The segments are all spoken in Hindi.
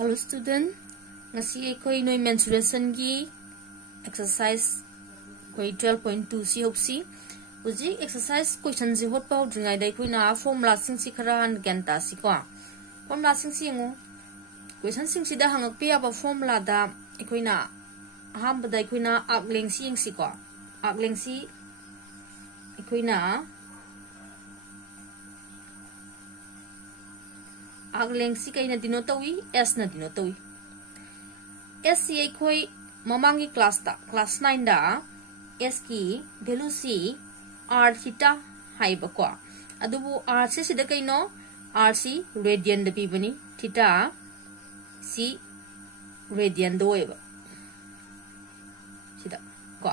Hello student, ngasi koi noi mensuration gi exercise koi 12.2 si hopsi uji exercise question ji hot pau dringai dai koi na formula sing si kharan ganta si ko formula sing si ngo question sing si da hangak pe aba formula da koi na ham badai koi na akleng si ing si ko akleng si koi na akleng si kai na dino tawi s na dino tawi s si koi mamangi class 9 da s ki value si r theta haiba ko adubu r si da kai no r si radian da pibani theta si radian do eba sida ko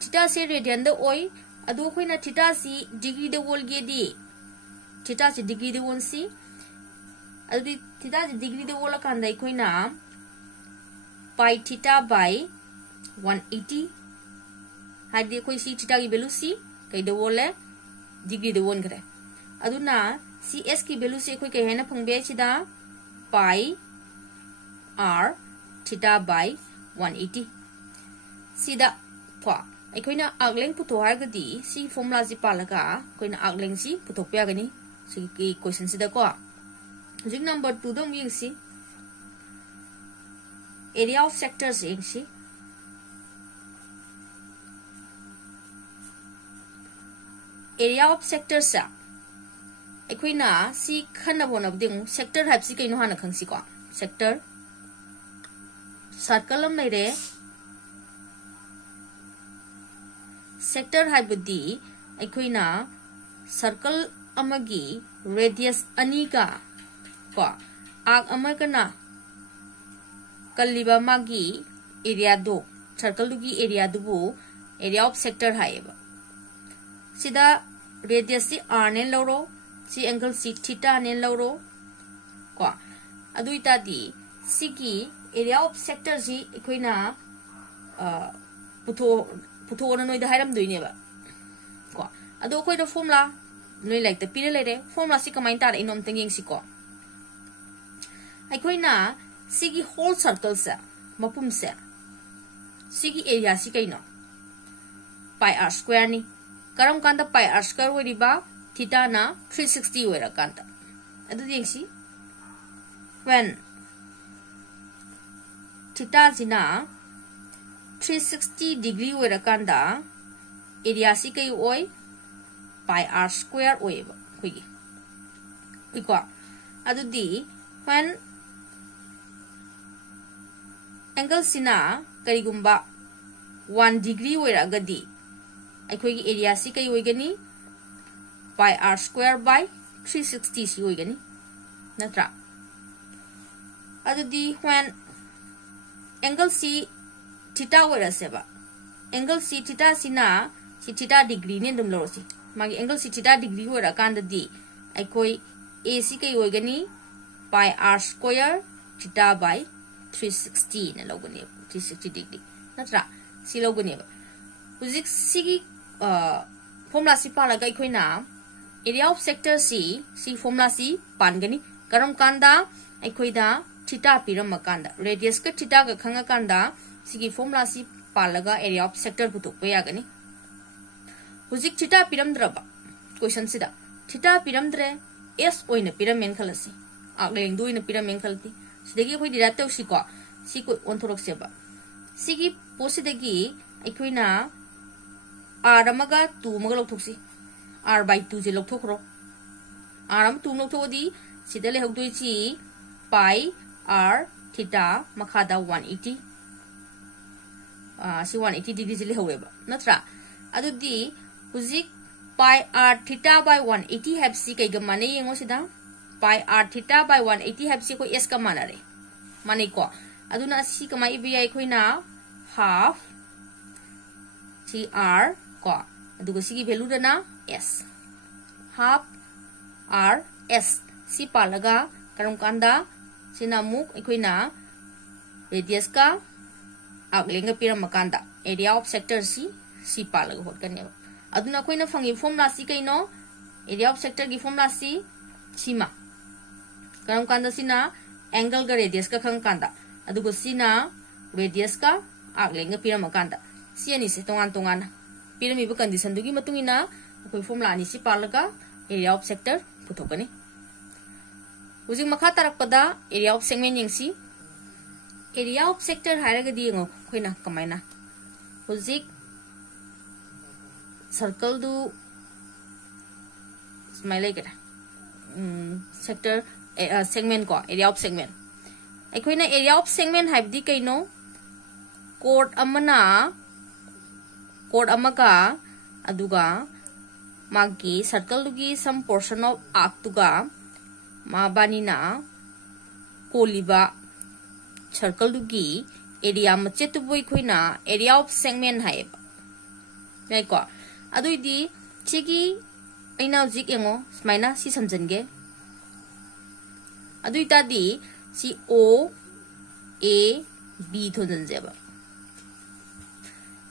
theta si radian da oi adu koi na theta si degree da wol ge di theta si degree da won si adi theta si degree da wol kan dai koi na pi theta by 180 hadi koi si theta ki value si kai da wole degree da won kare aduna cs ki value si koi kai hena phangbe chida pi r theta by 180 sida kwa aikoina agleng puto ha gadi si formula ji palaga koina agleng si puto pya gani si ki question sida ko jig number 2 dong ying si area of sectors ying si area of sectors sa aikoina si khana bona ding sector type si kaino hana khang si ko sector circle am lai re sector haibudi aikoina circle amagi radius ani ka ko arc amagana kaliba magi area do circle dugi area dubu area of sector haiba sida radius si r ne loro si angle si theta ne loro ko aduita di sigi area of sector si aikoina puto na noi da hairam doine ba ko ado koi da formula noi like the pile le re formula si kamai ta inom tenging si ko ai koi na sigi whole circle sa mapum sa sigi area si kai no pi r square ni karam kanda pi r square hoi ba theta na 360 hoi ra kanda adu ding si when theta jina 360 degree hoi ra kanda area si kai oi pi r square oi ba hoi gi ko adu di when angle sina karigumba 1 degree hoi ra gadi akhoi gi area si kai hoi gani pi r square by 360 si hoi gani natra adu di when angle si theta hoi ra seba angle si theta sina si theta degree ne dum lo si magi angle si theta degree hoi ra kan di akhoi a si kai hoi gani pi r square theta by 360 na logani 360 degree natra si logani ba huzik sigi formula si pala ga akhoi na area of sector si formula si pan gani karam kanda akhoi da theta piram kanda radius ka theta ga khanga kanda sigi formula si palaga area of sector putu pe ya gani huzik theta piram draba question sida theta piram dre s oina piram men khalasi agleng duina piram men khalti sidagi khoi dira taw si ko si ko onthorok seba sigi posidagi aikoina r amaga 2 maga lokthok si r by 2 je lokthokro r am 2 lokthodi sidale hokdoi chi pi r theta makhada 180 si 180 degree jili haweba natra adu di huzik pi r theta by 180 have si kai ga mane yengo sida pi r theta by 180 have si ko s ka manare mane ko aduna si kamai bi ai khoina half si r ko adugo si gi value da na s half r s si palaga karam kanda sina muk khoina radius ka aglenga piram makanda area of sector si palaga hot kan aduna koina fangi formula si kaino area of sector gi formula si sima karam kanda sina angle ga radius ka khang kanda adugo sina radius ka arc length ga piram kanda si ani se tongan tongan pirami bu condition dugi matungina akoi formula ani si parlaga area of sector puthokani hujik makha tarakpada area of segment yengsi area of sector hairaga di ngo khoina kamaina hujik circle du smile kara sector segment ko area of segment aikoina area of segment haibdi kaino chord amaga aduga magi circle dugi some portion of arc tuga ma banina koliba circle dugi area mache tu boi khoina area of segment haib nai ko aduidi chigi aina hujik engo smaina si samjenge aduita di si o a b thonjeba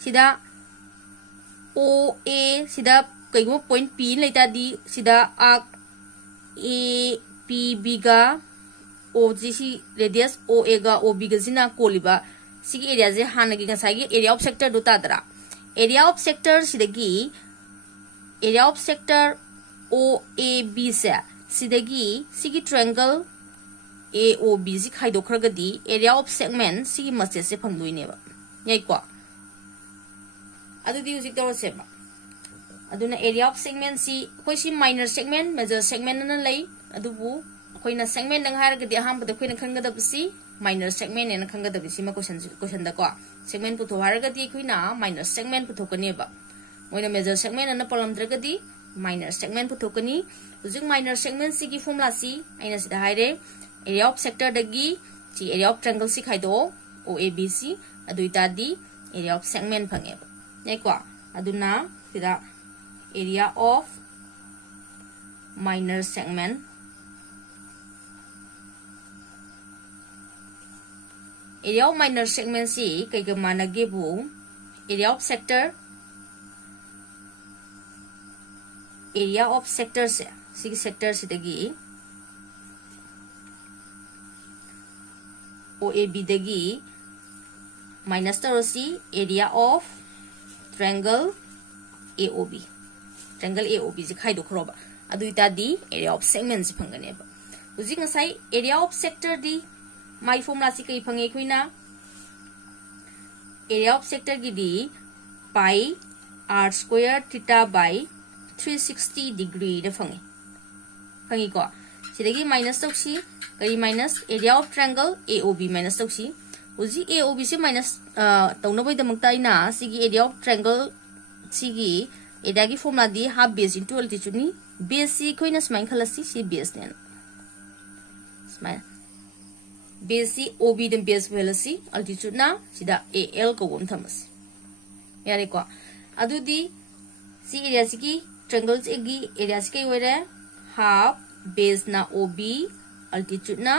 sida o a sida kaigo point p laita di sida arc a p b ga o g si radius o a ga o b ga sina koliba sigi area je hanagi ngasagi area of sector du tadra area of sector sidagi area of sector o a b se sidagi sigi triangle a o b si khaido khragadi area of segment sigi masse se phangdoineba yai ko adudi uji tawse ba aduna area of segment si koi si minor segment major segment na lay adubu koina segment nang haragadi aham bada koina khangada bisi minor segment ena khangada bisi ma question da ko segment putho haragadi koina minor segment putho kani ba moina major segment na palamdragadi minor segment putho kani ujing minor segment si gi formula si aina sida haire area of sector dagi si area of triangle si khaido OABC aduita di area of segment phange ba nei ko aduna sida area of minor segment area of minor segment si kaiga manage bu area of sector se si sector sidagi OAB dagi minus tarosi area of triangle AOB ji khaido khroba aduita di area of segment si phangane ba ujing ngasai area of sector di my formula si kai phange khoina area of sector gi di pi r square theta by 360 degree da phange ko sidagi minus toksi kai minus area of triangle AOB minus toksi uji AOB si minus taunaboi damakta ina sigi area of triangle sigi area gi formula di half base into altitude ni base si khoina smain khalasi si base nen smain base si OB dem base velocity altitude na sida AL ko won thamas yare ko adudi si area sigi triangle gi area sigi were half base na OB altitude na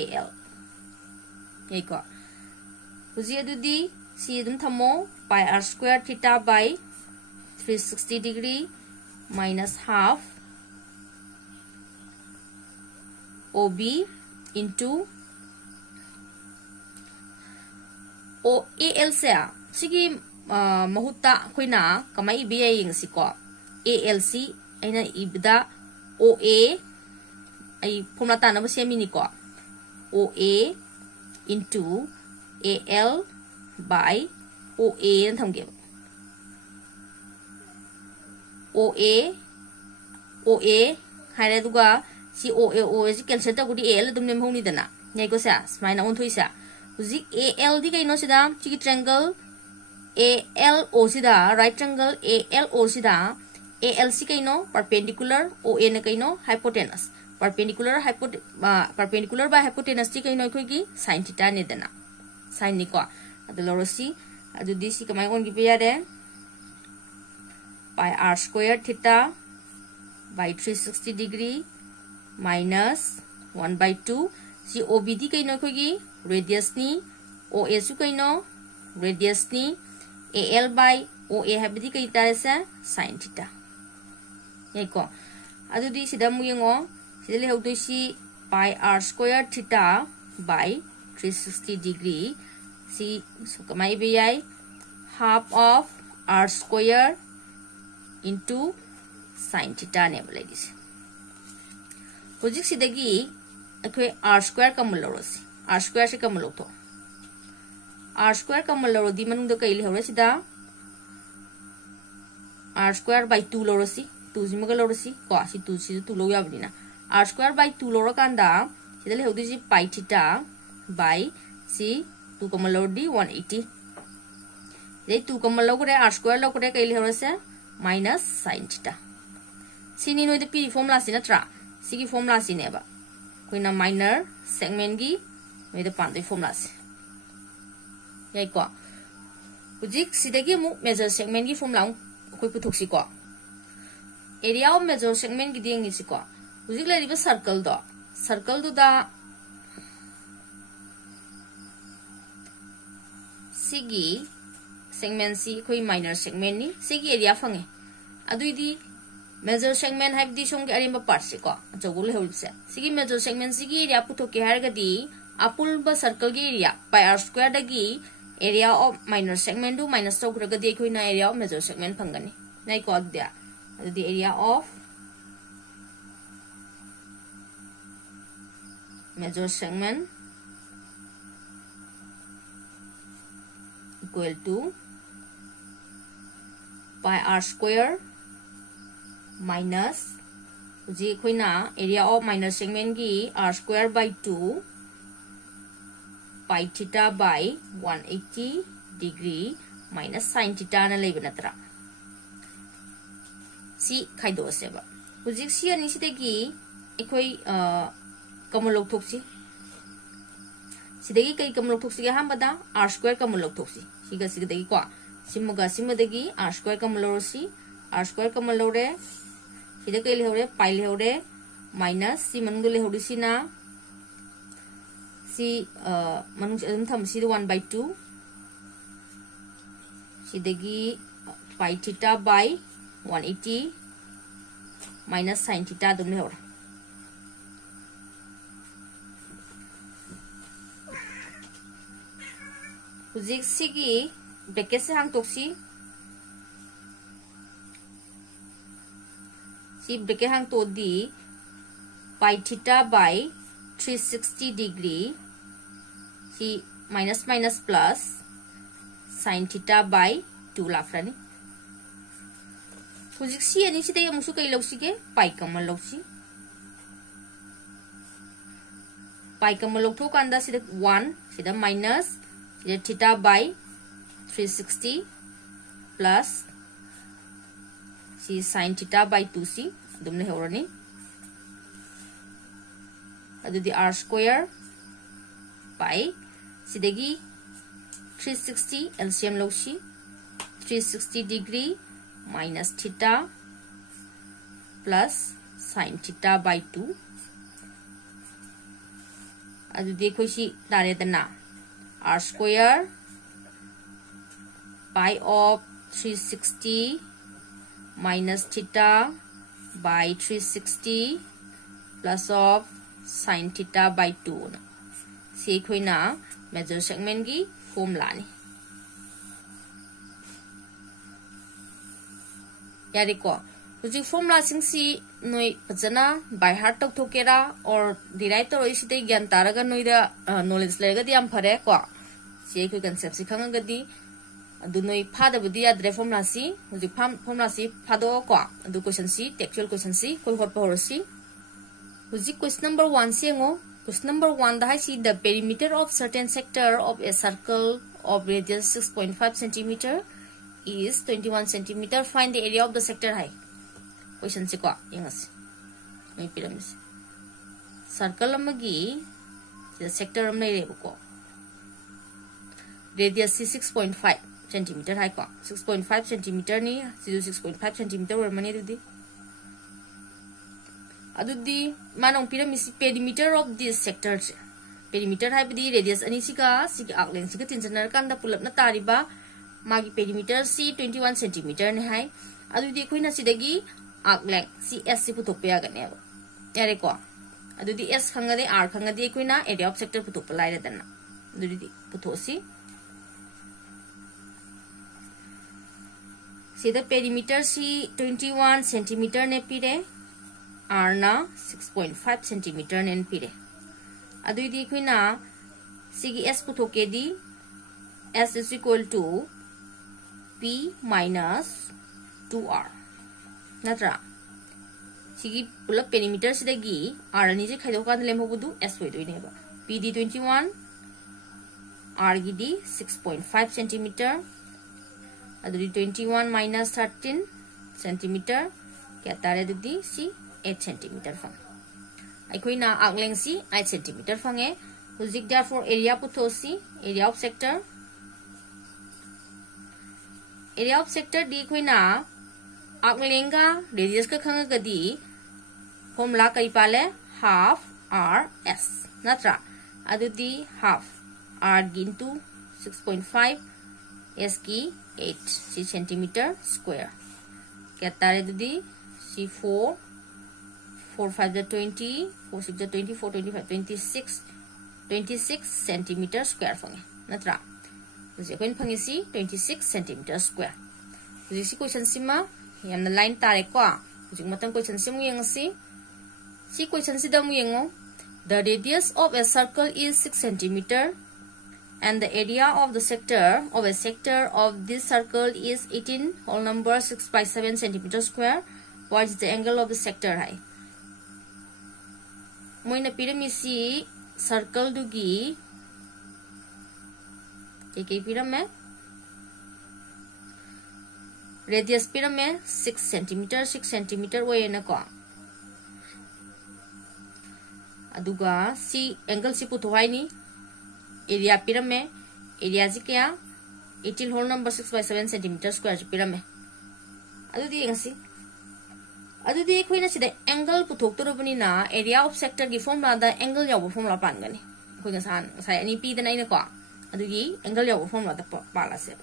AL yai ko uji adudi si dum thamo pi r square theta by 360 degree minus half OB into AL se sigi mahuta khoina kamai bi yeng si ko ALC aina ibda OA ai formula ta na se mini ko OA into AL by OA an thamge OA haire duga si OA si cancel ta gudi AL dum nem honi dana nei ko sa smaina on thoi sa uji AL di kai no sida chi triangle ALO sida right triangle ALO sida ALC kai no perpendicular OA na kai no hypotenuse perpendicular by hypotenuse ti kai no khoi gi sin theta ne dana sin ni ko aduloro si adu di si kamai on gi pe yare pi r square theta by 360 degree minus 1/2 si OBD kai no khoi gi radius ni OA su kai no radius ni AL by OA habdi kai tare sa sin theta yai ko adu di sida mu yengo sidele hau to si pi r square theta by 360 degree si so kamai be yai half of r square into sin theta ne ba ladies hojik sidagi akoi r square kamul lorosi r square se kamul to r square kamul loro di manung da kai le hore sida r square by 2 lorosi 2 jimaga lorosi ko si 2 si 2 lo ya bina r square by 2 loro kanda sida le hodi ji pi theta by si 2 kamul loro di 180 ये 2 कमल लोगरे r square लोगरे कइले हरसे minus sin theta सिनी नोइ द पी फॉर्मूला सिना ट्रा सिगी फॉर्मूला सिनेबा कोइना माइनर सेगमेंट गी नोइ द पांदे फॉर्मूला सि याइ को हुजिक सिदगी मु मेजर सेगमेंट गी फॉर्मूला कोइ पुथुक्सि को एरिया ऑफ मेजर सेगमेंट गी देंगि सि को हुजिक लेरिबा सर्कल दो दा सिगी segment si koi minor segment ni sigi area fange adui di major segment have di song area ba part si ko jogul heulse sigi major segment sigi area puto ke har ga di apul ba circle gi area pi r square da gi area of minor segment du minus to ga di koi na area of major segment phangani nai ko dia adu di area of major segment equal to pi r square minus ji खोइना area of minor segment की r square by 2 pi theta by 180 degree minus sin theta ना लेबे नतरा सी खाइदो सेबा हुजिक सी अनि सिदगी एखोइ कमलोक थोक्सी सिदगी कई कमलोक थोक्सी के हमबदा r square कमलोक थोक्सी सिगा सिदगी को Simga सिमदगी r square कमलोसी r square कमलोरे सिदा कई लेहौरे पाई लेहौरे माइनस सी मनुंग लेहौरे सिना सी मनुंग अदम थम सी 1/2 सिदगी pi theta by 180 minus sin theta दम लेहौरे हुजिक सिगी ब्रैकेट से हांग तोक्सी सी ब्रैकेट हांग तो दी pi theta by 360 degree सी minus minus plus sin theta by 2 लाफ्रानी हुजिक सी अनि सिदे मुसु कई लौसी के pi कमल लौसी pi कमल लौथो कांदा सिदे 1 सिदा minus theta by 360 plus si sin theta by 2c dumne horani adu di r square by sidegi 360 LCM loshi 360 degree minus theta plus sin theta by 2 adu di khoisi dare dana r square pi of 360 minus theta by 360 plus of sin theta by 2 si khoina major segment gi formula ni yari ko huji formula sing si noi pajana by heart tok thokera or derive to roi site gyan taraga noi da knowledge lega di am phare ko si khoi concept si khanga ga di adu noi phada budi adre formula si huji formula si phado ko adu question si textual question si koi hot power si huji question number 1 si ngo question number 1 da si the perimeter of certain sector of a circle of radius 6.5 cm is 21 cm find the area of the sector high question si ko ingas noi pyramid circle amagi the sector am nei rebo ko radius 6.5 cm high ko 6.5 cm ni 6.5 cm or mani adudi manong pyramid perimeter of this sector perimeter hai bidi radius ani sika siki arc length sika tinjanar kanda pulap na tariba magi perimeter si 21 cm ni hai adudi khoina sidagi arc length si s si puthok pe agane yare ko अदुदी S खंगदे R खंगदे कोइना एरिया ऑफ सेक्टर पुथोप लाइरेदना अदुदी पुथोसी सीधा पेरीमीटर सी 21 सेंटीमीटर ने पीरे R ना 6.5 सेंटीमीटर ने पीरे अदुदी कोइना सिगी S पुथोकेदी S is equal to P minus 2R नत्रा सिगी पुलप पेरीमीटर सिदगी R अनि जे खाइदोकान लेमबुदु S होइदोइनेबा P दी 21 R गी दी 6.5 सेंटीमीटर अदुदी 21 minus 13 सेंटीमीटर क्या तारे दुदी सी 8 सेंटीमीटर फंग अखोइना आगलेंग सी 8 सेंटीमीटर फंगे हुजिक देयरफॉर एरिया पुथोसी एरिया ऑफ सेक्टर दी खोइना आगलेंगा रेडियस का खंगगदी फॉर्मूला कई पाले हाफ R S नत्रा अदुदी हाफ R गिंटू 6.5 S की 8 सी सेंटीमीटर स्क्वायर क्या तारे दुदी सी 4 5 20 4 6 20 4 25 26 सेंटीमीटर स्क्वायर फंगे नत्रा उसे कोइन फंगे सी 26 सेंटीमीटर स्क्वायर उसे सी क्वेश्चन सिमा याम लाइन तारे को उसे मतंग क्वेश्चन सिमु यंगसी सी क्वेश्चन सिदमु यंगो the radius of a circle is 6 centimeter and the area of a sector of this circle is 18 whole number 6 by 7 centimeter square. What is the angle of the sector? Hai moina piramisi circle dugi ke piram radius piram 6 centimeter way na ko अदुगा सी एंगल सी पुथोहाई नी एरिया पिरम में एरिया जी क्या 18 whole number 6 by 7 centimetre square जी पिरम में अदुदी कोई ना सीधे एंगल पुथोक तो रुपनी ना एरिया ऑफ सेक्टर की फॉर्मूला दा एंगल याव फॉर्मूला पान गनी कोई ना साय अनि पी दना इने को अदुगी एंगल याव फॉर्मूला दा पाला से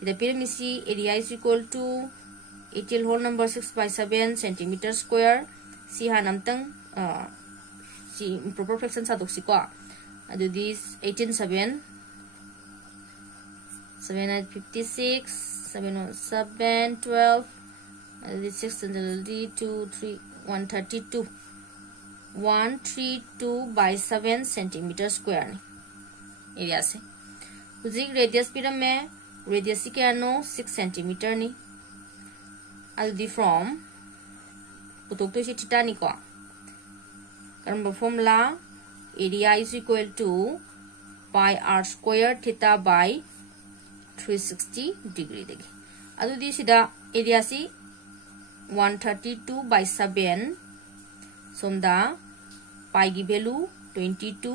सीधे पिरम सी area is equal to 18 whole number 6 by 7 centimetre square सी हानमतंग सी improper fraction sa doksi ko adu this 18 7 7 at 56 7 7 12 this 6 and 2 3 132 132 by 7 centimeter square ni area se uzik radius piram mein radius ki ano 6 centimeter ni adu di from putok to si theta ni ko कारण formula area is equal to pi R square theta by 360 degree देगी अदुदी सिदा एरिया सी 132 by 7 सोमदा पाई की वैल्यू 22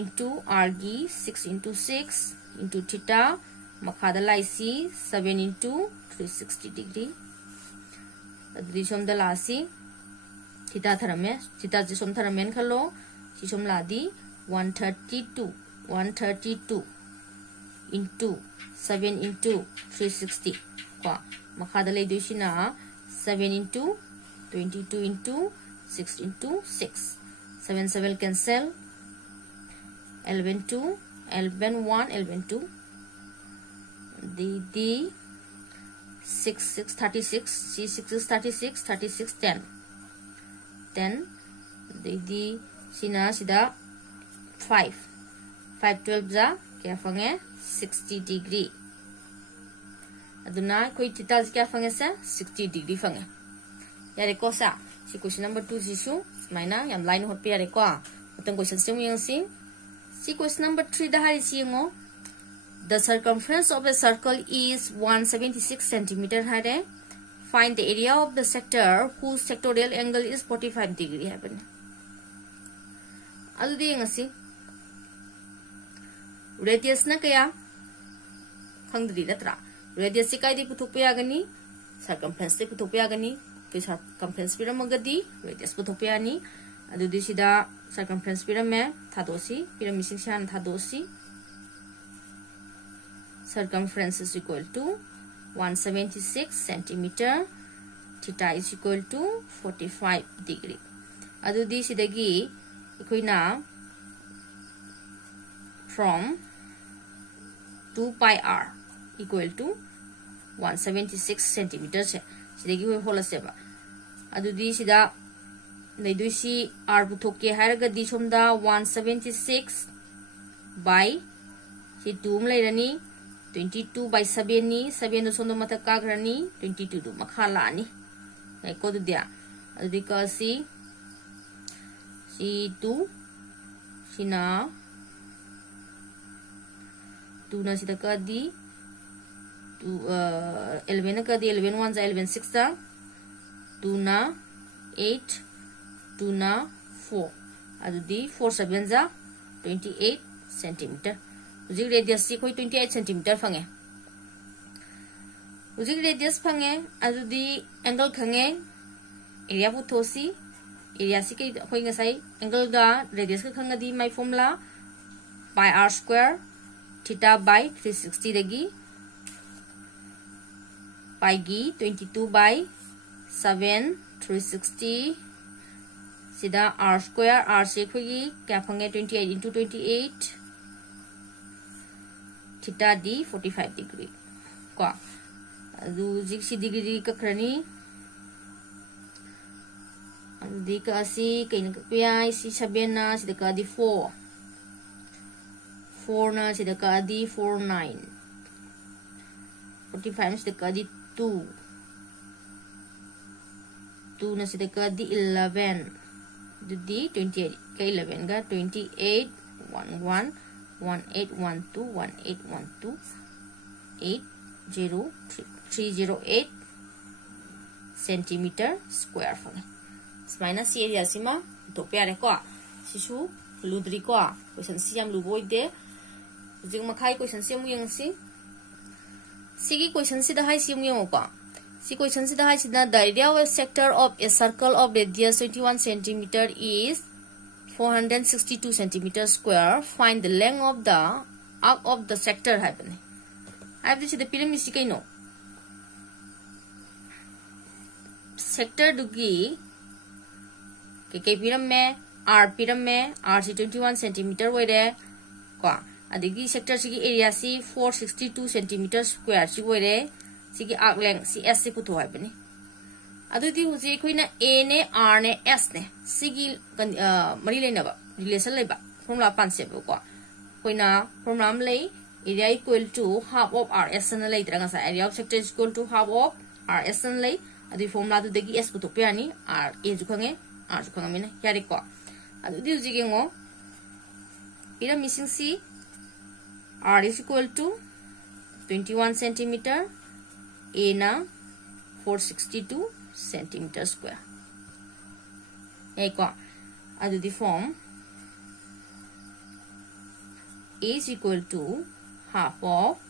into R की 6 into 6 into थीटा मखादा लाइसी 7 into 360 डिग्री अदुदी सोमदा लासी थीटा थरमे थीटा जी सोम थरमेन खलो सी सोम लादी 132 into 7 into 360 को मखादा ले दोसिना 7 into 22 into 6 into 6 7 7 cancel 11 2 11 1 11 2 the 6 6 36 c 6 is 36 36 10 10 the sina sida 5 12 जा क्या फंगे 60 डिग्री अदुना कोई थीटा क्या फंगे से 60 डिग्री फंगे यारे को सा सी क्वेश्चन नंबर 2 जिसु माइना याम लाइन होट पे यारे को मतन क्वेश्चन से मुयंग सी क्वेश्चन नंबर 3 दा हारि सिंगो the circumference of a circle is 176 centimeter हारे find the area of the sector whose sectorial angle is 45 degree happen adudi ngasi radius na kaya khangdri natra radius kai di puthuk pa yagani circumference di puthuk pa yagani to circumference piramagadi radius puthuk pa yani adudi sida circumference pirame thadosi piramising shan thadosi circumference is equal to 176 centimeter theta is equal to 45 degree adudi sidagi akoina from 2 pi r equal to 176 centimeter se sidagi we hola seba adudi sida leiduisi r buthokke haraga di somda 176 by si 2 lairani 22 by 7 ni 7 no somda mata kagrani 22 du makhala ni ai ko du dia adudi ka si 2 sina 2 na sida ka di 11 ka di 11 1 za 11 6 za 2 na 8 2 na 4 adudi 4 7 za 28 centimeter uji radius si koi 28 centimeter fange uji radius fange adudi angle khange area pu thosi area si kai koi ngasai angle ga radius ka khangadi my formula pi r square theta by 360 dagi pi gi 22 by 7 360 sida r square r se khoi kya phange 28 into 28 theta d 45 degree ko adu 60 degree ka khrani andi ka si kain ka pi si 7 na sida ka di 4 na sida ka di 4 9 45 sida ka di 2 na sida ka di 11 di 28 ka 11 ga 28 11 1812 1812 308 centimeter square fange smaina si area sima to pyare ko sisu ludri ko question siam lu boide jing makhai question siam yang si sigi question si da hai siam yang ko si question si da hai si da the area of a sector of a circle of radius 21 centimeter is 462 centimeter square. Find the length of the arc of the sector happen. I have to see the pyramid si kaino. Sector dugi ke pyramid r pyramid r si 21 centimeter wede ko adigi sector si area si 462 centimeter square si wede si arc length si s si puto happen. adudi huji khoina a ne r ne s ne sigi mari leina ba relation leba formula concept ko khoina formula lei area equal to half of r s na lei tranga sa area of sector is equal to half of r s na lei adi formula du degi s puto pe ani r a ju khange r ju khange mine yari ko adudi huji ge ngo ira missing c r is equal to 21 centimeter a na 462 centimeter square. Eko adu the form is equal to half of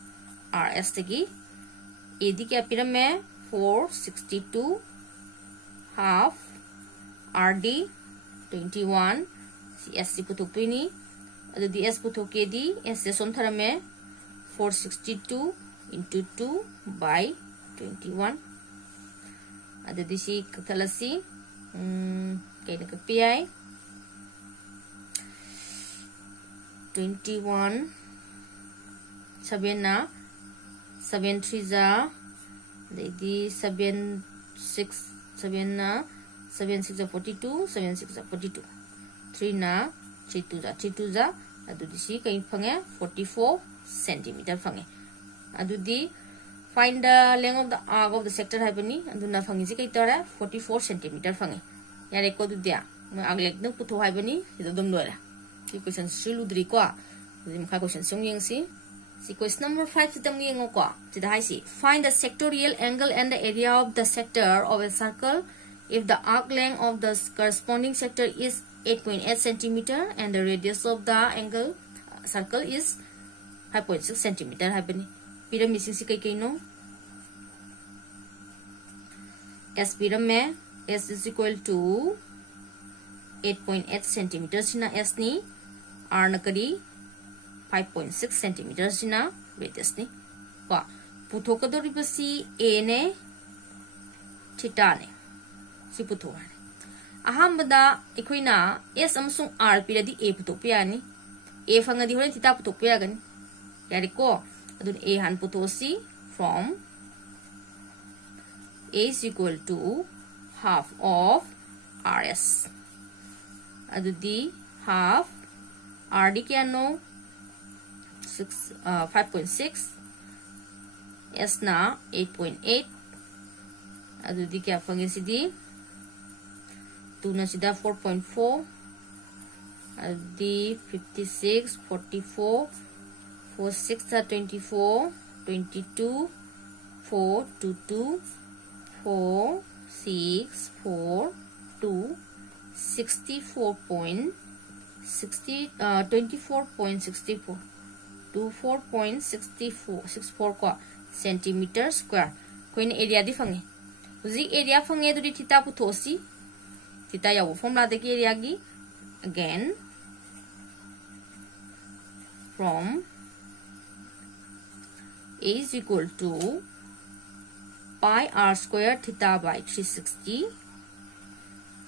rs tagi edi kya pyramid 462 half rd 21 cs puthok ni adu the s puthok ke di s se som tharame 462 into 2 by 21 ada di si kalasi kay na pi 21 7 na 7 3 za di 7 6 7 na 7 6 za 42 7 6 za 42 3 na 3 2 za adu di si kay phange 44 centimeter phange adu di find the length of the arc of the sector happen and na phangi ji kai tora 44 centimeter phangi yare ko du dia ma aglek nu putho haibani ido dum dora ki question silu dri ko dim kha question song yang si question number 5 sitam yang ko ti da hai si find the sectorial angle and the area of the sector of a circle if the arc length of the corresponding sector is 8.8 centimeter and the radius of the angle circle is 5.6 centimeter haibani pyramid si kai kai no s pyramid s is equal to 8.8 centimeters sina s ni r na kari 5.6 centimeters sina radius ni ko puthokadori basi a ne theta ne si putho अहमदा इखोइना एस अमसुंग आर पिरदी ए पुतोकपे यानी ए फंगदी होरेन थीटा पुतोकपे यागनी यारिको अदुन ए हान पुतोसी from a is equal to half of rs adudi half rd kya no 5.6 s na 8.8 adudi kya fange sidi 2 na sida 4.4 adudi 56 44 4 6 are 24 22 4 2 2 4 6 4 2 24.64 24.64 को सेंटीमीटर स्क्वायर कोइन एरिया दी फंगे उजी एरिया फंगे दुरी थीटा पुथोसी थीटा यावो फॉर्मूला दे की एरिया की again from a is equal to pi r square theta by 360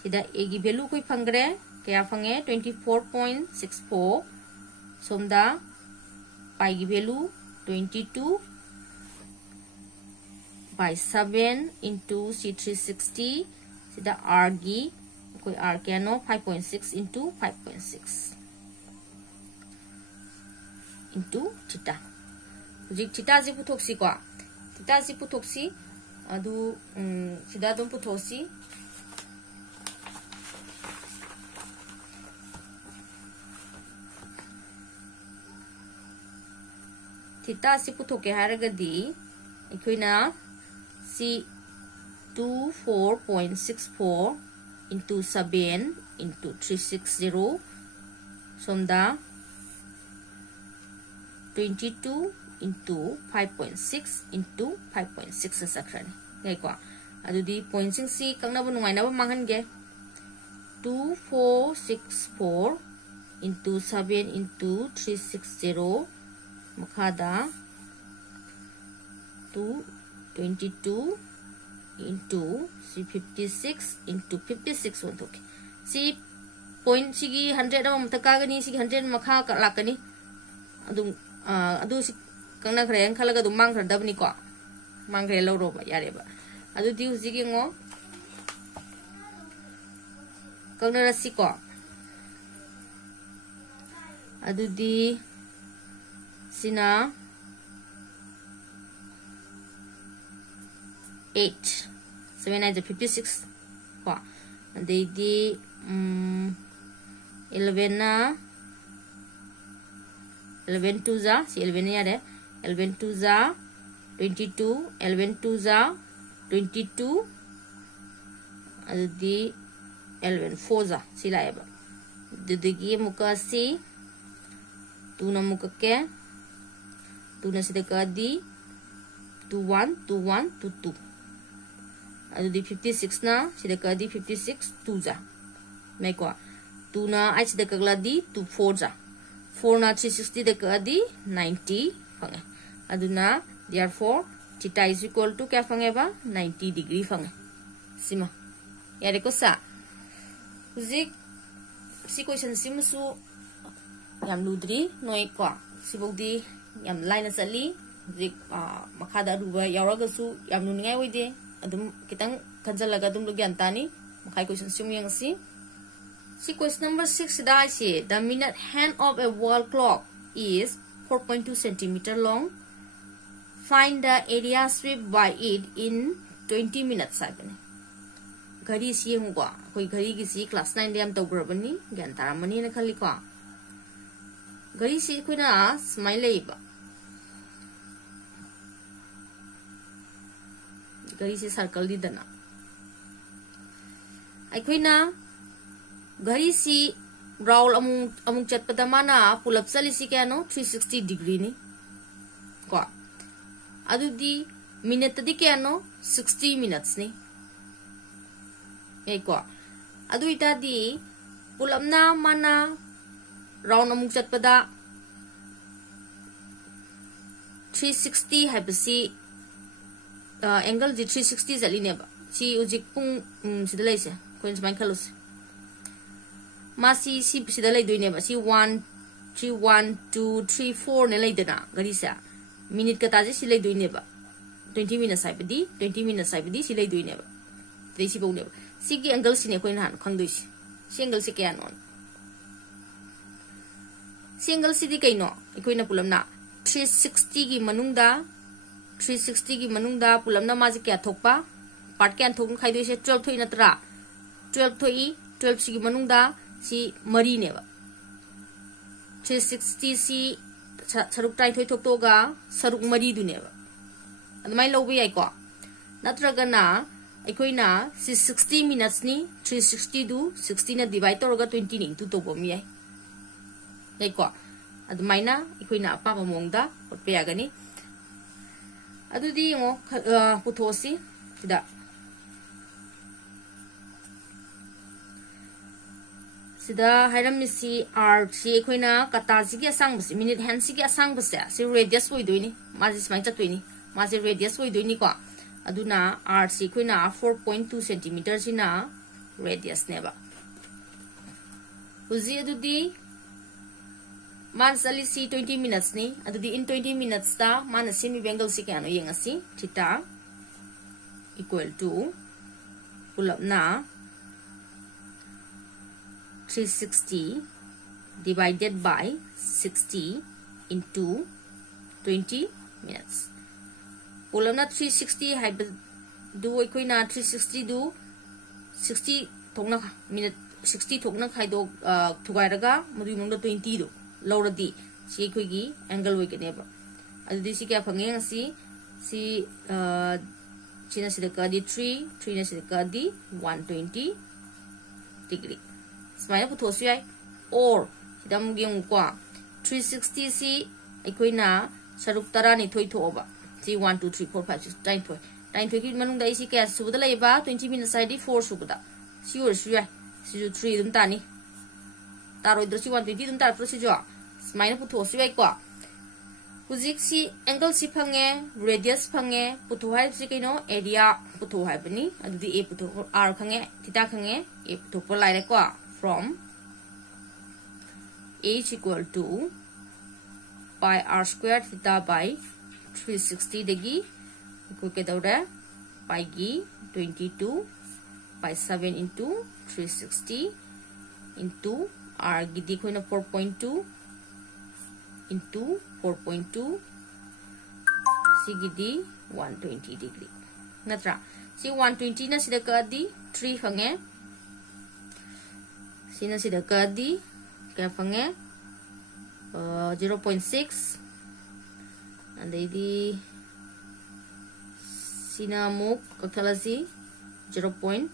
sida a की वैल्यू कोई फंगरे क्या फंगे 24.64 सोमदा pi की value 22 by 7 into c360 sida r की कोई r क्या नो 5.6 into 5.6 into theta जी theta जी पुथोक्सी को theta जी पुथोक्सी अदु सिदा दम पुथोसी थीटा से पुथोके हारगदी इखोइना सी 24.64 into 7 into 360 somda 22 into 5.6 into 5.6 sakrani gaikwa adudi point sing si kangna bu nungai na ba manghange 2464 into 7 into 360 makhada 222 into c 56 into 56 one toke si point sigi 100 am takagani sigi 100 makha lakani adu si kangna khare ang khalaga du mang khar dabni ko mang khare lo ro ba yare ba adu di hujigi ngo kangna rasi ko adu di sina 8 7 9 56 ko ade di 11 na 11 2 za si 11 ya de 11 2 za 22 11 2 za 22 adi 11 4 za sila ya ba dudigi muka si 2 na muka ke 2 na sida ka di 2 1 2 1 2 2 adi 56 na sida ka di 56 2 za mai ko 2 na ai sida ka la di 2 4 za 4 na 360 de ka di 90 fange aduna therefore theta is equal to kya fange ba 90 degree fange sima yare ko sa zik si question simsu yam ludri noi ko sibodi yam line sali zik makhada ruba yauraga su yam nu ngai oide adum kitang kanjalaga dum lu gyan tani makai question sim yang si see question number 6 da say the minute hand of a wall clock is 4.2 centimeter long. Find the area swept by it in 20 minutes. Gari si hungwa koi gari ki si class 9 de am tograbani gyan taramani na khali ko gari si ko na smile ba gari si circle di dana ai koi na gari si round amung chat pada mana pull up sali si kya no 360 degree ni ko adu di minute di kya no 60 minutes ni ko adu ita di pull up na mana round amung chat pada 360 hai basi angle di 360 zali ne ba si ujik pung sidalai se coins man khalos मासी सिदा लेदोइनेबा सी 1 3 1 2 3 4 ने लेदना गरी से मिनिट कताजे सी लेदोइनेबा 20 मिनट्स हाइबदी 20 मिनट्स हाइबदी सी लेदोइनेबा देसी बौनेबा सिगी एंगल सिने कोइन हान खंगदोइसी सी एंगल से क्या नोन सी एंगल सिदी कइनो इकोइना पुलमना 360 की मनुंगदा 360 की मनुंगदा पुलमना माजे क्या थोकपा पार्ट क्या थोक खाइदोइसे 12 थोइ नत्रा 12 थोइ 12 सी की मनुंगदा सी मरी नेबा 360 सी सरुक टाइ थोइ थोक्तोगा सरुक मरी दुनेबा अदमाइ लौबे याइको नत्रगना अखोइना सी 60 मिनट्स नि 360 दु 60 ना डिवाइड तोरगा 20 नि इंटू तोबोम याइ याइको अदमाइना अखोइना अपाबा मोंगदा होटपे यागनी अदुदि यंगो पुथोसी सिदा सिदा हाइरमिसी आर सी अखोइना कताजी की असंगबसी मिनिट हैंड सी की असंगबसे सी रेडियस ओइदोइनी माजी स्माइ चतोइनी माजे रेडियस ओइदोइनी को अदुना आर सी अखोइना 4.2 सेंटीमीटर सिना रेडियस नेबा हुजी अदुदि मान चली सी 20 मिनट्स नि अदुदि इन 20 मिनट्स ता मान सेमी बेंगल सी क्यानो यंगसी थीटा इक्वल टू पुलअपना 360 divided by 60 into 20 minutes. पुलअपना 360 है दु अखोइना 360 दु 60 थोकना मिनट 60 थोकना खाइदो थुगाइरगा मदुइ मंगदा 20 दु लौरदी सी अखोइगी एंगल ओइगनेबा अदुदि सी क्या फंगे ngasi सी चिना सिदा कादी 3 ना सिदा कादी 120 डिग्री स्माइल पुथोसु याइ और सिदम गेंगुको 360 सी अखोइना सरुक तरा नि थोइ थोबा सी 1 2 3 4 5 6 9 थोइ 9 थोइ की मनुंगदा इसी क्या सुबदा लेबा 20 मिनट साइडी 4 सुबदा सी और सु याइ सी 3 दुम तानी तारोइद्र सी 120 दुम तार प्रोसी जो स्माइल पुथोसु याइ को हुजिक सी एंगल सी फंगे रेडियस फंगे पुथो हाइ सी कइनो एरिया पुथो हाइबनी अदुदि ए पुथो आर खंगे थीटा खंगे ए पुथो को लाइरे को from h equal to pi r square theta by 360 degi ko ke dawda pi gi 22 by 7 into 360 into r gi di khoina 4.2 into 4.2 si gi di 120 degree natra si 120 na sida ka di 3 fange sina sida kadi kaya fange 0.6 andai di sina muk kaktalasi 0.2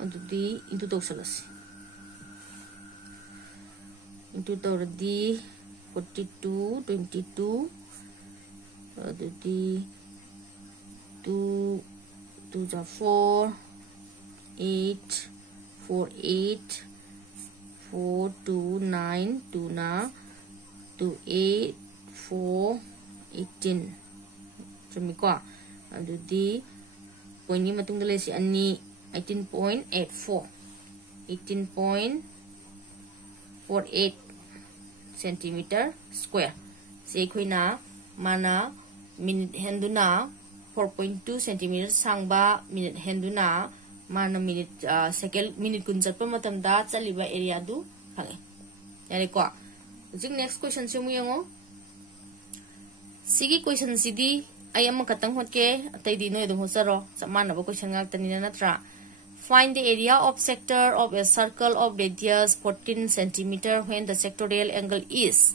untuk di into toksalasi into tor di 42 22 untuk di 2 4 8 4 8 4 2 9 2 na 2 8 4 18 chumiko adudi point ni matung dale si ani 18.84 18.48 centimeter square se khoina mana minute henduna 4.2 centimeter sangba minute henduna mana minute second minute kun chatpa matam da chaliba area du phange yare ko jing next question se mu yango sigi question sidi ayam katang hotke atai di no edum hosaro samana ba question ngak tani na natra find the area of sector of a circle of radius 14 cm when the sectorial angle is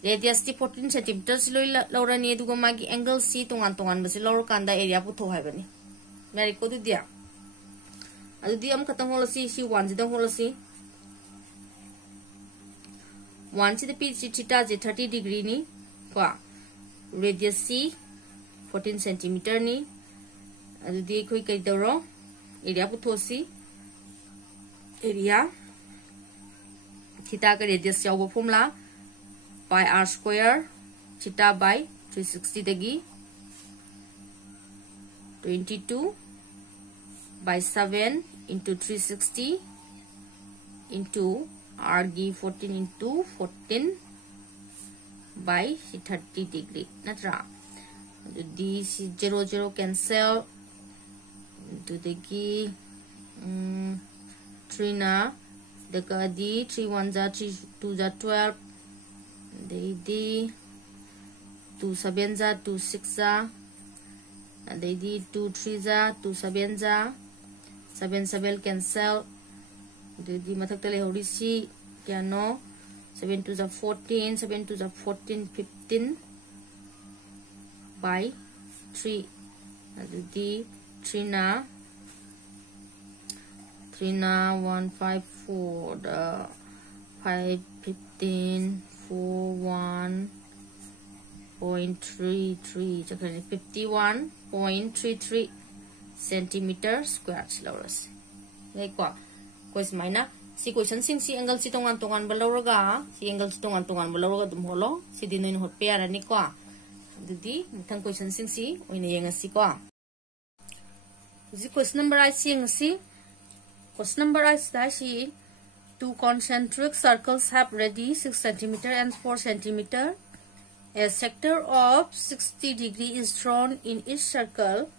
radius ti 14 cm siloi lorani duga magi angle c tongan basi lor kanda area pu tho haibani yare ko du dia adudi am katang holasi si 1 jidang holasi 1 si the p si theta je 30 degree ni kwa radius c 14 cm ni adudi khoi kai doro area pu thosi area theta ka radius yaw formula pi r square theta by 360 dagi 22 by 7 into 360 into r gi 14 into 14 by 30 degree natra the 0 0 cancel to the gi 3 na the di 3 1 za 3 2 za 12 the 2 7 za 2 6 za the 2 3 za 2 7 za 7 7 cancel the mathak tale hori si kano 7 2 za 14 7 2 za 14 15 by 3 the 3 na 1 5 4 the 5 15 4 1.33 chakane 51.33 centimeter square laurus ngai kwa quiz maina si question sing si angle si tongan balauraga si angle si tongan balauraga dum holo si dinoin hot pe ara ni kwa dudi muthang question sing si oina yenga si kwa si question number I sing si question number I si two concentric circles have radius 6 cm and 4 cm. A sector of 60 degree is drawn in each circle.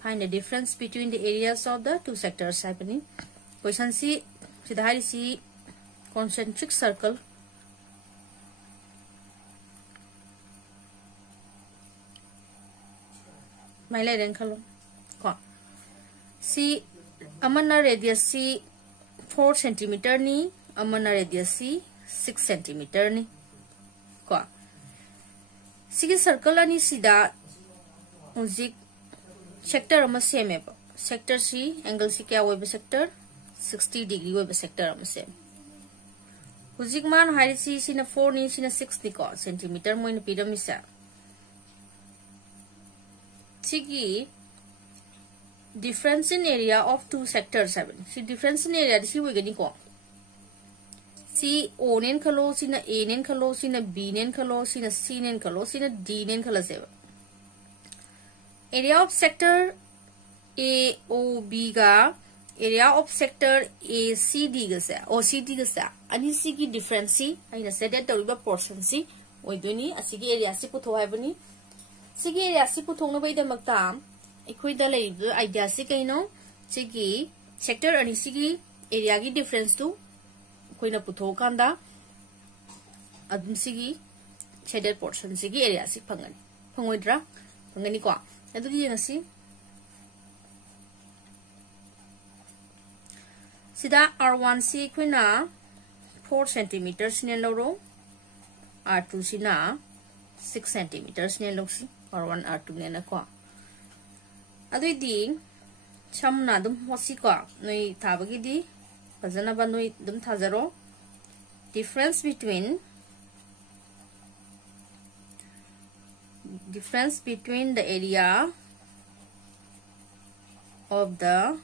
Find the difference between the areas of the two sectors. Happening. Question C. Sidhari C. Concentric circle. Maila renkalo. C. Amana radius C 4 cm ni. Amana radius C 6 cm ni. Ko. Sige circle ani sida unzik sector ama same ba sector C angle C kya hoiba sector 60 degree hoiba sector ama same unzik man hari C sina 4 ni sina 6 ni ko centimeter moina piramisa sigi difference in area of two sectors haben si difference in area si hoigani ko si O nen khalo sina A nen khalo sina B nen khalo sina C nen khalo sina D nen khala se area of sector A O B ga area of sector A C D ga se O C D ga sa ani si ki difference si aina set that toriba portion si oidoni asigi area si putho haibani sigi area si puthong na bai da makta ekhoi da lai idea si kaino sigi sector ani sigi area gi difference tu कोई ना पुथो कांदा अदम सिगी शेडेड पोर्शन सिगी एरिया सि फंगनी को अदुदी यंगसी सिदा R1 सि कोइना 4 cm ने लरो R2 सिना 6 cm ने लोसी R1 R2 ने ना को अदुदी छमना दम होसी को नई थाबगी दी Pazana banoi dum thazaro difference between the area of the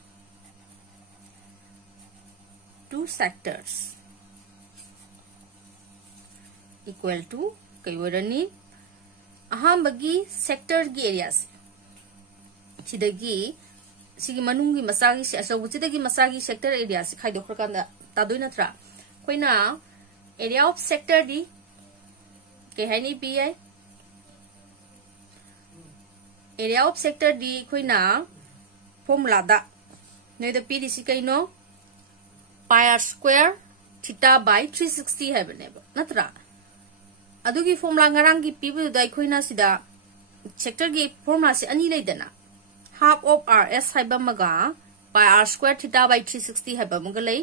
two sectors equal to kaiwarani ahambagi sector gi areas chidagi sigi manungi masagi si asabuchi dagi masagi sector area si khai dokra kanda tadoi natra koina area of sector di ke hani pi area of sector di koina formula da nei da pi di si kaino pi r square theta by 360 hai bane natra adugi formula ngarang gi pi bu dai koina sida sector gi formula si ani leidana half of rs haiba maga pi r square theta by 360 haiba maga lei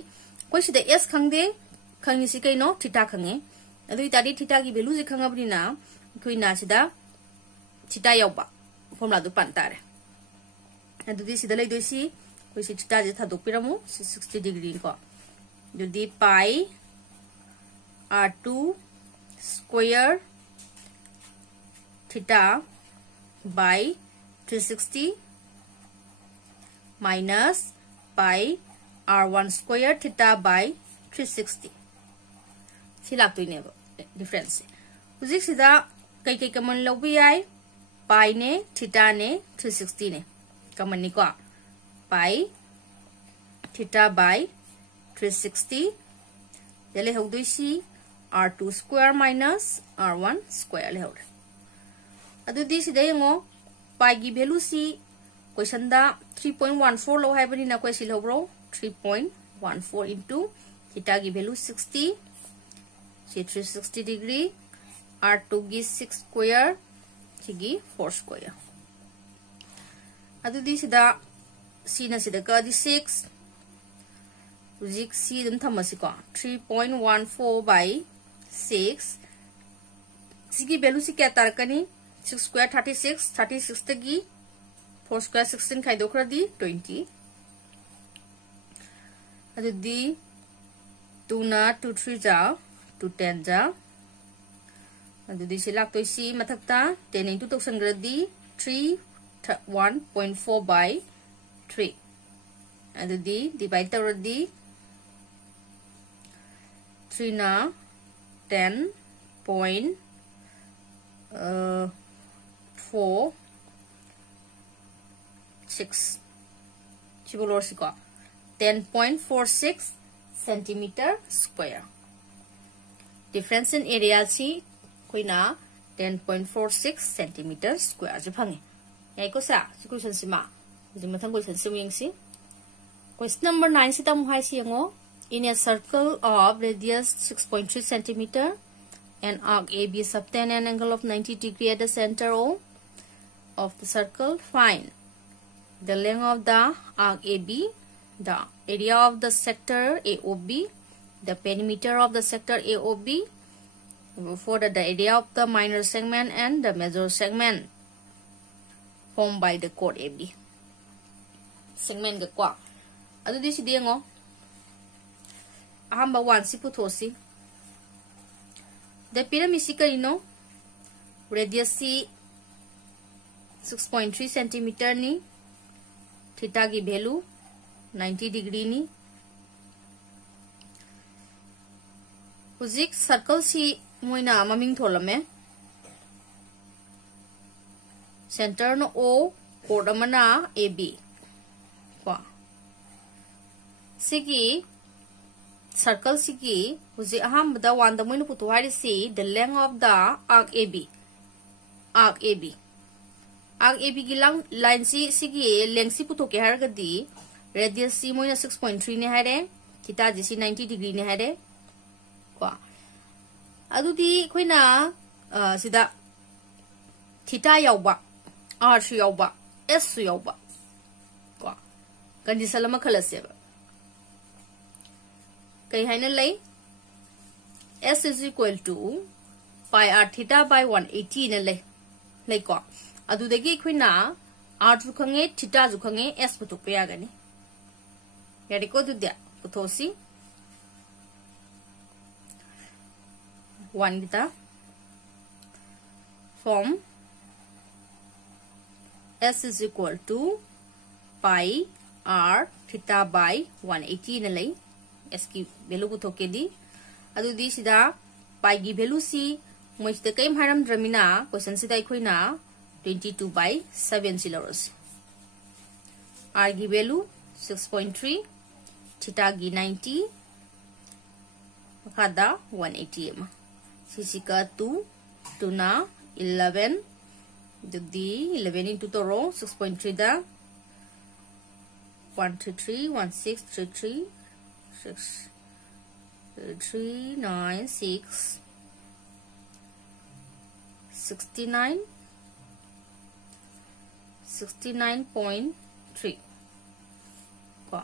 koi sida s khangde khangi si kaino theta khange adui tadi theta gi value ji khangabri na koi na sida theta yauba formula du pantare adui sida lei doisi koi si theta je thadok piramu 60 degree ko jodi pi r2 square theta by 360 minus pi r1 square theta by 360 silak to ne difference uzik sida kai kai common lobi ai pi ne theta ne 360 ne common ni ko pi theta by 360 dele hogdoisi r2 square minus r1 square le hore adu di sida yengo pi gi value si question da 3.14 lo hai bani na ko si lo bro 3.14 into theta gi value 60 si 360 degree r2 gi 6 square gi 4 square adu di sida c na sida ka di 6 Zik C dum thamasi ko 3.14 by 6 sigi value si kya tarakani 6 square 36 36 tagi 4 square 16 khai dokra di 20 adu di 2 na 2 3 ja 2 10 ja adu di silak to si mathakta 10 into toksang gradi 3 1.4 by 3 adu di divide tawradi 3 na 10.4 6 chibulor siko 10.46 centimeter square difference in area si koina 10.46 centimeter square je phangi yai ko sa question sima ji mathang question sim yeng si question number 9 si tam hai si ngo in a circle of radius 6.3 centimeter and arc AB subtend an angle of 90 degree at the center of the circle, find the length of the arc AB, the area of the sector AOB, the perimeter of the sector AOB, for the area of the minor segment and the major segment formed by the chord AB. Segment ga kwa. Adu di si diengo. Ahamba 1 si putosi. The pyramid si karino radius si 6.3 cm ni theta ki value 90 degree ni huzik circle si moina maming tholame center no O chord amana AB kwa sigi circle sigi huzi aham da one da moinu putu hari si the length of the arc AB gi line si sigi length si putu ke har gadi radius si moina 6.3 ne hare theta ji si 90 degree ne hare kwa adu di koina sida theta yauba r su yauba s su yauba kwa condition lama khalaseba kai haina lay s is equal to pi r theta by 180 ne lay ko adu degi khina r ju khange theta ju khange s putu pe agani yari ko du dia puthosi 1 gita form s is equal to pi r theta by 180 ne lay S की value को थोके दी अदु दी सिदा pi की value सी मुझे कई मारम ड्रमिना क्वेश्चन सिदा इकोई ना 22/7 सिलोरस R की value 6.3 थीटा की 90 मखादा 180 एम सीसी का 2 ना 11 दी 11 into तो रो 6.3 दा 133 1633 396 69 69.3 को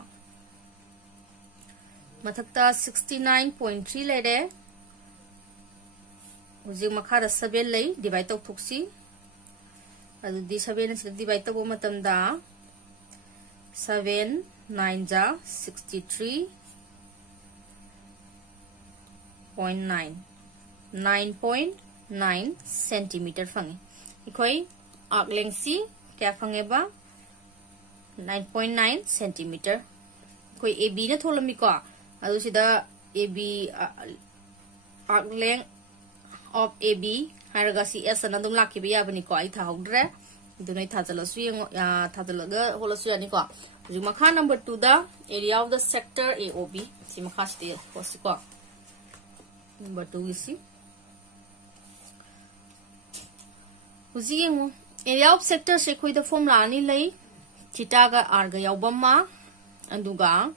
मथक्ता 69.3 लेरे उजे मखारा 7 ले डिवाइड तो थुक्सी अदु दी 7 से डिवाइड तो मतमदा 7 9 जा 9.9 centimeter फंगे इकोई आर्क लेंथ सी क्या फंगे बा 9.9 centimeter कोई AB ने थोलमी को अदु सिदा AB arc length of AB हारगा सी S ना दुम लाके बिया बनी को आई था होड्रे दुनै था चलो सुय था चलो ग होलो सुय नि को Makha number 2 the area of the sector AOB. See makha still possible. Number 2 you see. Uzi area of sector se koi the formula ni lay theta ga r ga yaubama anduga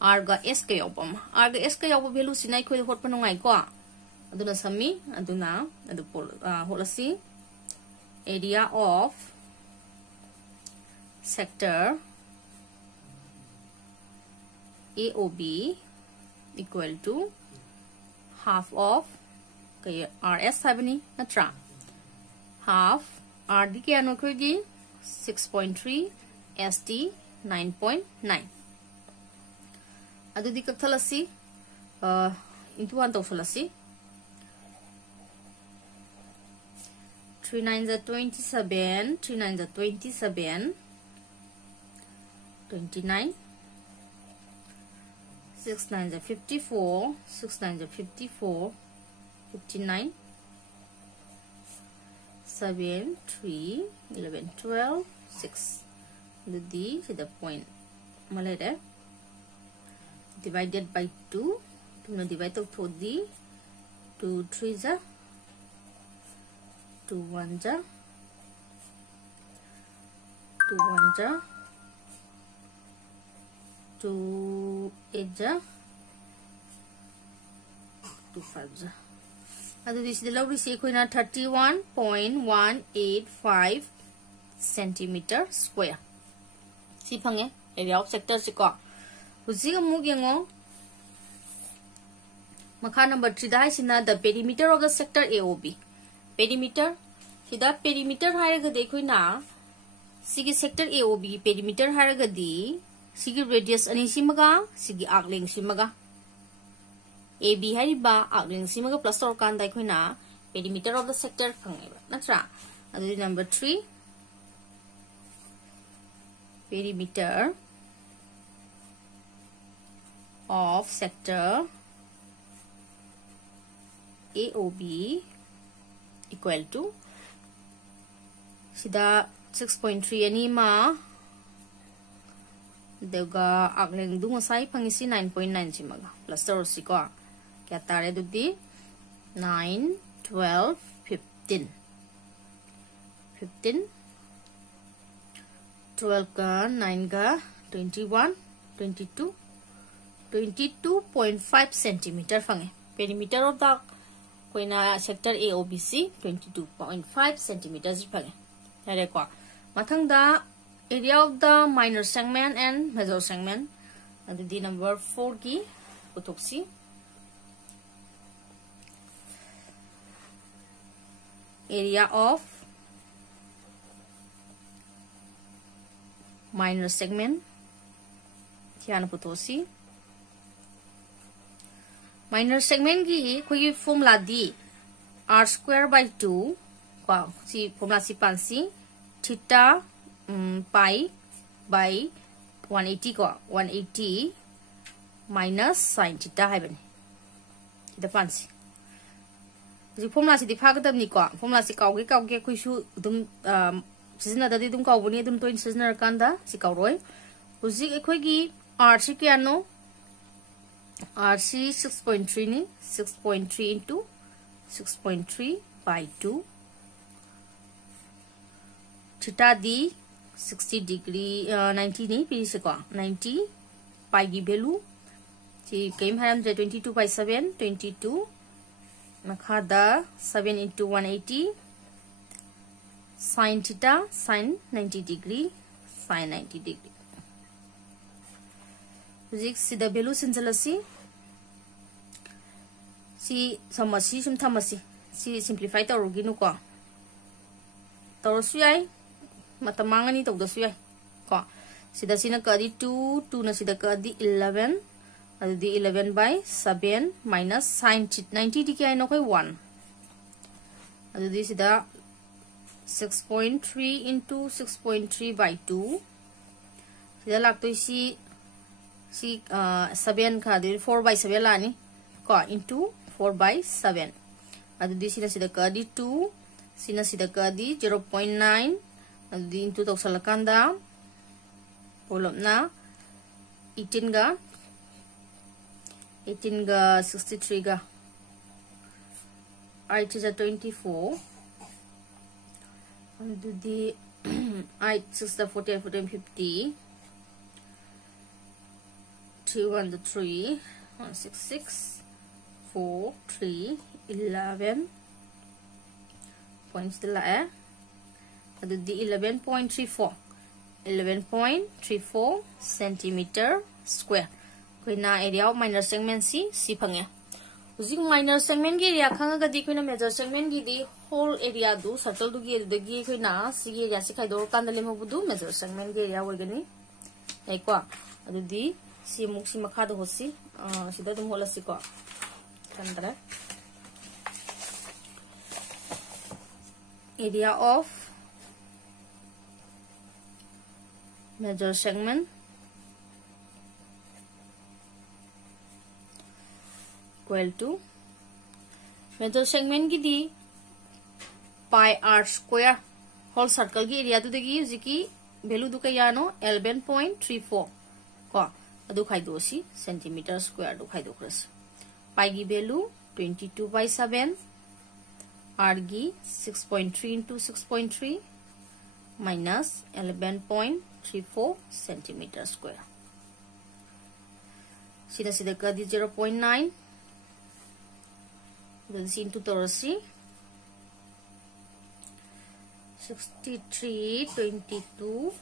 r ga s ga yaubama r ga s ga yauba value sinai koi hot pa ngai ko aduna sami aduna adu holasi area of sector AOB equal to half of RS habani natra half RD ke ano kogi 6.3 ST 9.9 adu dikak thalasi into 1 tawsalasi 3 9s are 27 3 9s are 27 29 6 9s are 54 6 9s are 54 59 7 3 11 12 6 the point malade divided by 2 to divide to the 2 3s are 2 1s are 2 1s are 2 8s are 2 5s are this is the lovely sequence 31.185 centimeter square. See pange area of sector siko. Uzi amugengo makha number 3 da sina the perimeter of the sector AOB. Perimeter sida perimeter haraga dekoi na sigi sector AOB perimeter haraga di sigi radius ani simaga sigi arc length simaga AB hariba arc length simaga plus or kan dai khoina perimeter of the sector khangeba natra adu number 3 perimeter of sector AOB equal to sida 6.3 ani ma dega arc length du ngosai phangisi 9.9 simaga plus or siko kya tare dudi 9 12 15 15 12 ka 9 ka 21 22 22.5 centimeter fange perimeter of the koina sector AOBC 22.5 centimeters fange hare ko mathang da area of the minor segment and major segment adu di number 4 ki putoksi area of minor segment kya putosi minor segment ki koi formula di r square by 2 kwa si formula si pansi theta pi by 180 ko 180 minus sin theta hai bani the fancy the formula si diphagdam ni ko formula si kauge koi shu dum sizna dadi dum kau bani dum toin sizna kanda si kauroi uji ekoi gi r si kyano RC 6.3 ni 6.3 into 6.3 by 2 theta di 60 degree 90 ni pili se ko 90 pi gi value chi kaim haram 22 by 7 22 makha da 7 into 180 sin theta sin 90 degree sin 90 degreeZik si the value sinjalasi si samasi sum thamasi si simplify tawrugi nu ko tawsu yai matamangani tawdasu yai ko sida sina kadi 2 2 na sida kadi 11 adu di 11 by 7 minus sin 90 degree ai no koi 1 adu di sida 6.3 into 6.3 by 2 sida laktoi si 7 ka 4 by 7 lani ko into 4 by 7 adu di sina sida kadi 2 sina sida kadi 0.9 adu di into tawsalakanda पुलपना 18 ga 63 ga 8 is a 24 and the 8 6 the 14 14 50 2 1 the 3 1 6 6 4 3 11 points the la and the 11.34 centimeter square कोइना एरिया ऑफ माइनर सेगमेंट सी फंगे उजिक माइनर सेगमेंट की एरिया खंगा गदी कोइना मेजर सेगमेंट की दी होल एरिया दु सर्कल दु गी दगी कोइना सी एरिया से खाइदो कांदले मबुदु मेजर सेगमेंट की एरिया होगनी एको अदुदी सी मुक सी मखा दो होसी सिदा दम होलसी को कंदरा area of major segment equal to major segment की दी pi R square whole circle की एरिया दुदगी उजिकी वैल्यू दु कयानो 11.34 को अदु खाइदोसी सेंटीमीटर स्क्वायर दु खाइदोख्रस पाई की वैल्यू 22/7 आर की 6.3 into 6.3 minus 11.34 centimeter square सीधा सीधा कर दी 0.9 this into Torasi 63 22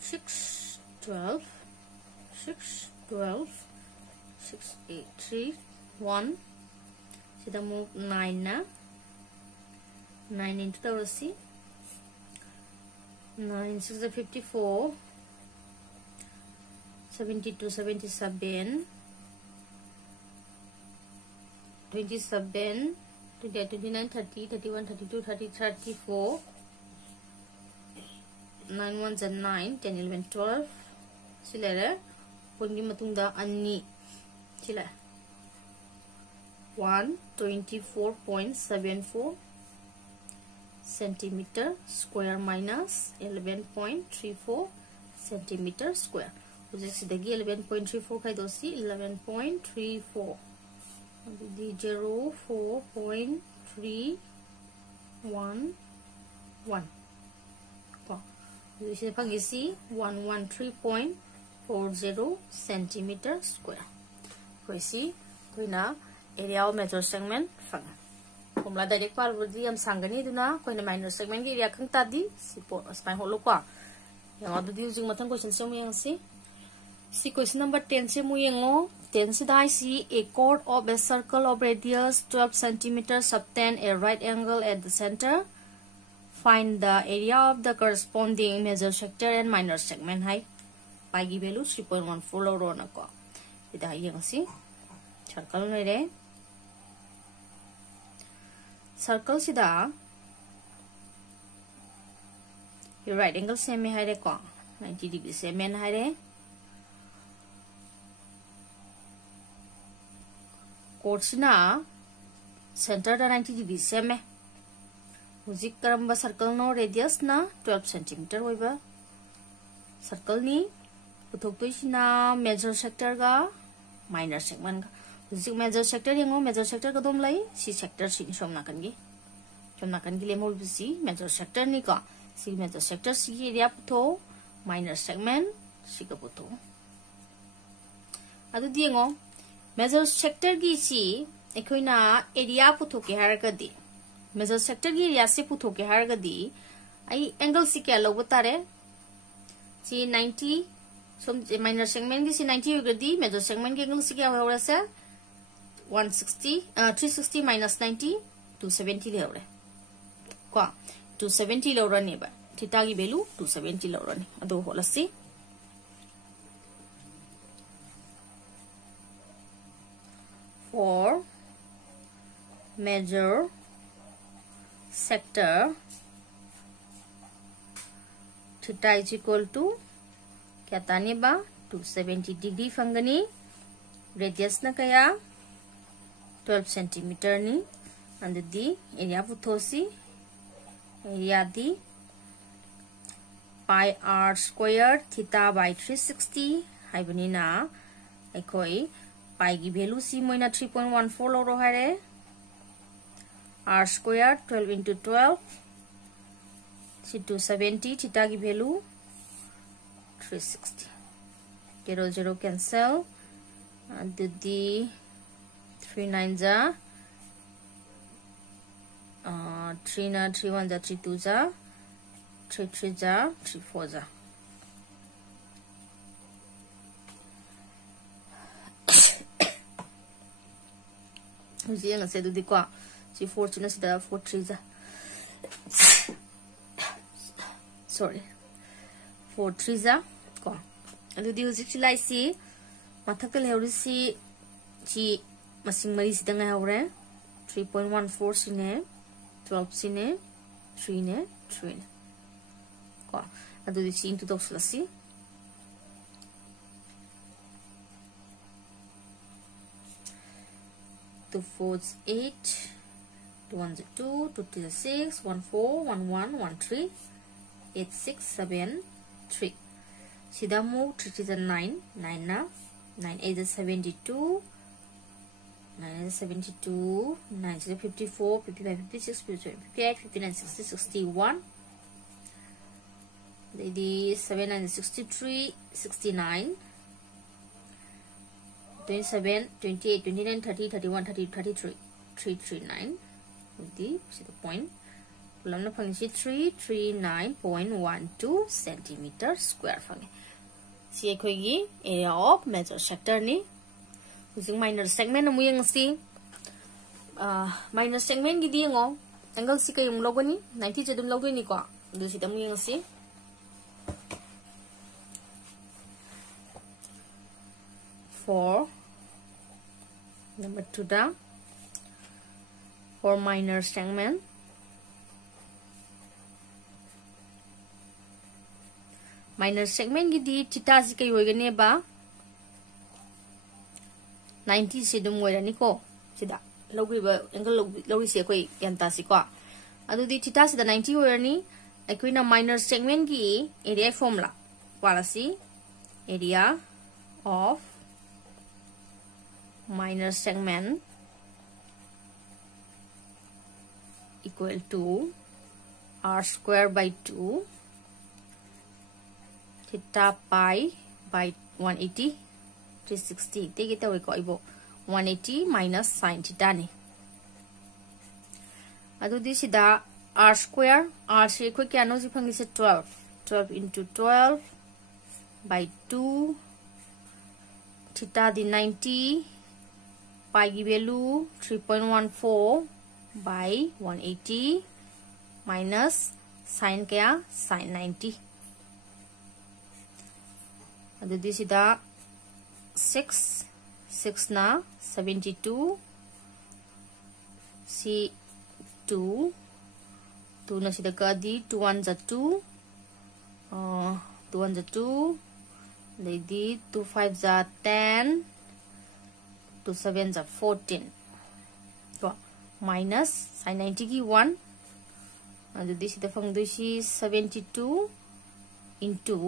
6 12 6 12 6 8 3 1 sida move 9 na 9 into Torasi 9 6 54 72 77 27 28 29 30 31 32 30 34 9 1 9 10 11 12 silere pungi matungda anni sila 124.74 centimeter square minus 11.34 centimeter square which is the 11.34 kai dosi 11.34 the 04.311 this is pagisi 113.40 centimeter square koisi koina area of major segment fang komla direct par budi am sangani duna koina minor segment ki area khang ta di sipo spine holo kwa yang adu di using mathang question se mu yang si question number 10 se mu yengo 10 se dai si a chord of a circle of radius 12 cm subtend a right angle at the center. Find the area of the corresponding major sector and minor segment. Hai pi gi value 3.14 lo ro na ko ida yang si circle ne re circle sida right angle same hai re ko 90 degree same hai re कोर्सना सेंटर दा 90 डिग्री सेमे हुजिक करम्बा सर्कल नो रेडियस ना 12 सेंटीमीटर होइबा सर्कल नि पुथोक्तोइसिना मेजर सेक्टर गा माइनर सेगमेंट गा हुजिक मेजर सेक्टर यंगो मेजर सेक्टर का दोमलाई सी सेक्टर सिनि सोमनाकनगी लेमोल बिसी मेजर सेक्टर नि का सी मेजर सेक्टर सी एरिया पुथो माइनर सेगमेंट सी का पुथो अदु दियंगो मेजर सेक्टर की सी एकोइना एरिया पुथोके हारगदी मेजर सेक्टर की एरिया से पुथोके हारगदी आई एंगल सी क्या लोग बतारे सी 90 सम माइनर सेगमेंट की सी 90 होगदी मेजर सेगमेंट की एंगल सी क्या होरा से 360 minus 90 270 ले होरे को 270 ले होरा नेबा थीटा की वैल्यू 270 ले होरा ने अदो होलसी for major sector theta is equal to kya tani ba 270 degree fangani radius na kaya 12 centimeter ni and the area puthosi area di pi r square theta by 360 haibunina aikoi pi gi value si moina 3.14 lo ro hare r square 12 into 12 si 270 theta gi value 360 0 0 cancel the 3 9 za 3 na 3 1 za 3 2 za 3 3 za 3 4 za uji ang se du di kwa si 4 china sida 4 3 za sorry 4 3 za kwa adu di uji chilai si mathak le hori si chi masing mari sida ngai hore 3.14 sine 12 sine 3 ne 3 ne kwa adu di si into dos la si 2 4s 8 2 1s 2 2 3s 6 1 4 1 1 1 3 8 6 7 3 sida mo 3 3 9 9 na 9 8 is 72 9 is 72 9 is 54 55 56 57 58 59 60 61 the 7 9 is 63 69 27 28 29 30 31 30 33 339 the point lamna phangsi 339.12 centimeter square phangi si ekhoi gi area of major sector ni using minor segment amu yang si minor segment gi di ngo angle si kayum logani 90 jedum logoi ni ko du si tamu yang si for number 2 da for minor segment gi di theta si kai hoigane ba 90 se dum moirani ko sida logi ba angle logi se koi yanta si ko adu di theta sida 90 hoirani akoina minor segment gi area formula wala si area of minor segment equal to r square by 2 theta pi by 180 360 take it away ko ibo 180 minus sin theta ni adu di sida r square r se ko kya no ji phangi se 12 into 12 by 2 theta di 90 pi gi value 3.14 by 180 minus sin kya sin 90 adu di sida 6 na 72 c 2 na sida ka di 2 1 za 2 2 1 za 2 lady 2 5 za 10 2 7 za 14 so minus sin 90 ki 1 adu di sida phang du si 72 into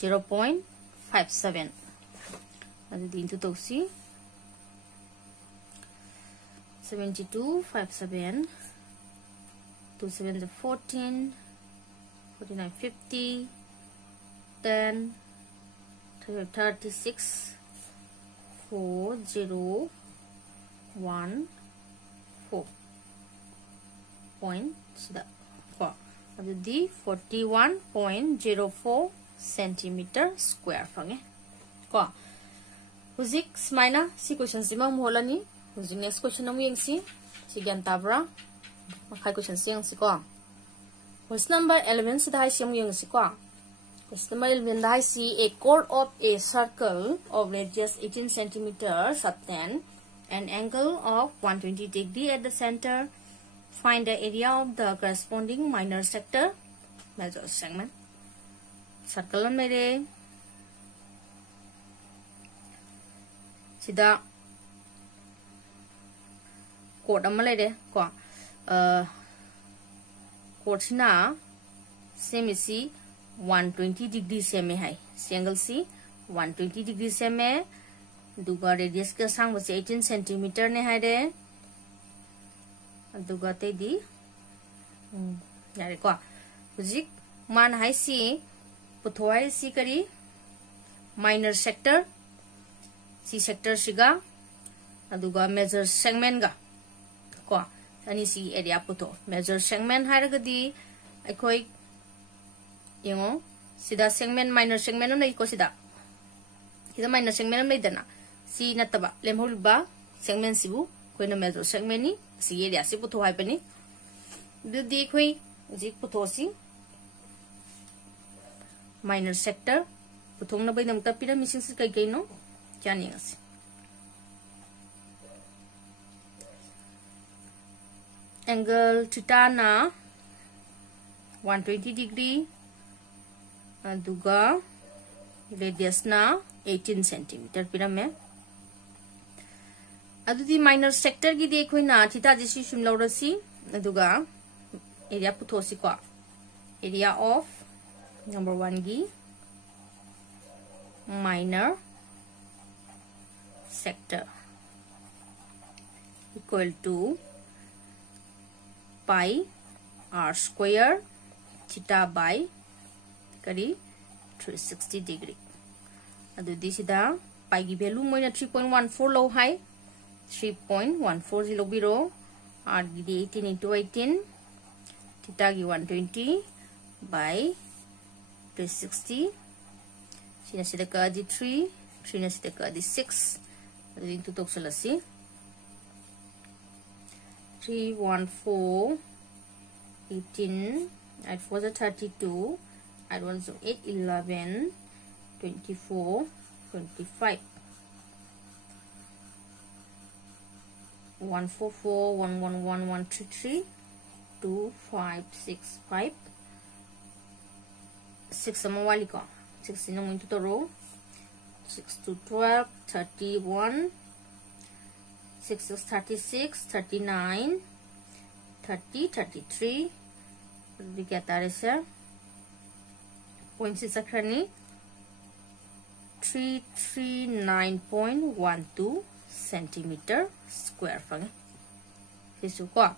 0.57 adu di into to si 72 57 2 7 is 14 49 50 10 36 4 0 1 4 point sida ko adu di 41.04 centimeter square phange ko huzik smaina si question sima molani huzik next question amu yengsi si gyan tabra makhai question siang si ko question number 11 sida hai siam yengsi ko question number 11 dai si a chord of a circle of radius 18 centimeters subtend an angle of 120 degree at the center. Find the area of the corresponding minor sector major segment. Circle mere sida chord am le de ko chord sina same si 120 degree सेमे है एंगल सी 120 डिग्री सेमे दुगा रेडियस का सांग बसे 18 सेंटीमीटर ने है रे दुगा ते दी यारे को हुजिक मान है सी पुथोय सी करी माइनर सेक्टर सी सेक्टर सिगा अदुगा मेजर सेगमेंट गा को अनि सी एरिया पुथो मेजर सेगमेंट हारगदी अखोय यंगो सिदा सेगमेंट माइनर सेगमेंट नै को सिदा माइनर सेगमेंट नै दना सी नतबा लेमहोलबा सेगमेंट सिबु कोइना मेजर सेगमेंट नि सी एरिया से पुथो हाइबनी दुदी खोय जी पुथो सी माइनर सेक्टर पुथोंना बैदमता पिरामिड से कई कई नो जानिंगस एंगल थीटा ना 120 डिग्री अदुगा रेडियस ना 18 सेंटीमीटर पिरामे अदुदी माइनर सेक्टर की देखो ना थीटा जिसी सुम लौरसी अदुगा एरिया पुथोसी को एरिया ऑफ नंबर 1 की minor sector equal to pi r square theta by kari 360 degree adudi sida pi gi value moina 3.14 low high 3.140 biro r gi 18 into 18 theta gi 120 by 360 Sina sida ka di 3 na sida ka di 6 adin tutok sa lasi 314 18 at 4 32 at 1 so 8 11 24 25 144 111 133 2 5 6 5 6 sama wali ko 16 ng into the row 6 to 12 31 6 is 36 39 30 33 we get that is here points is akrani 339.12 centimeter square fang hisu ko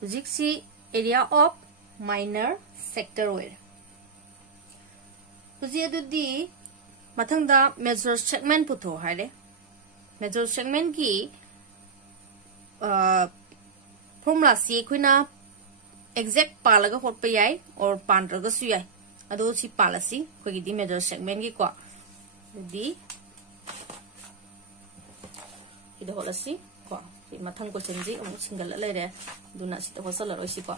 jiksi area of minor sector where तुझे अदुदी मथंगदा मेजर सेगमेंट पुथो हारे मेजर सेगमेंट की फॉर्मूला सी खुना एग्जैक्ट पालगा होटपे याय और पांड्रगा सु याय अदो सी पालसी खोगी दी मेजर सेगमेंट की को दी इदो होलसी को मथंग को चेंजी अमु सिंगल लेरे दुना सी तो होसल रोसी को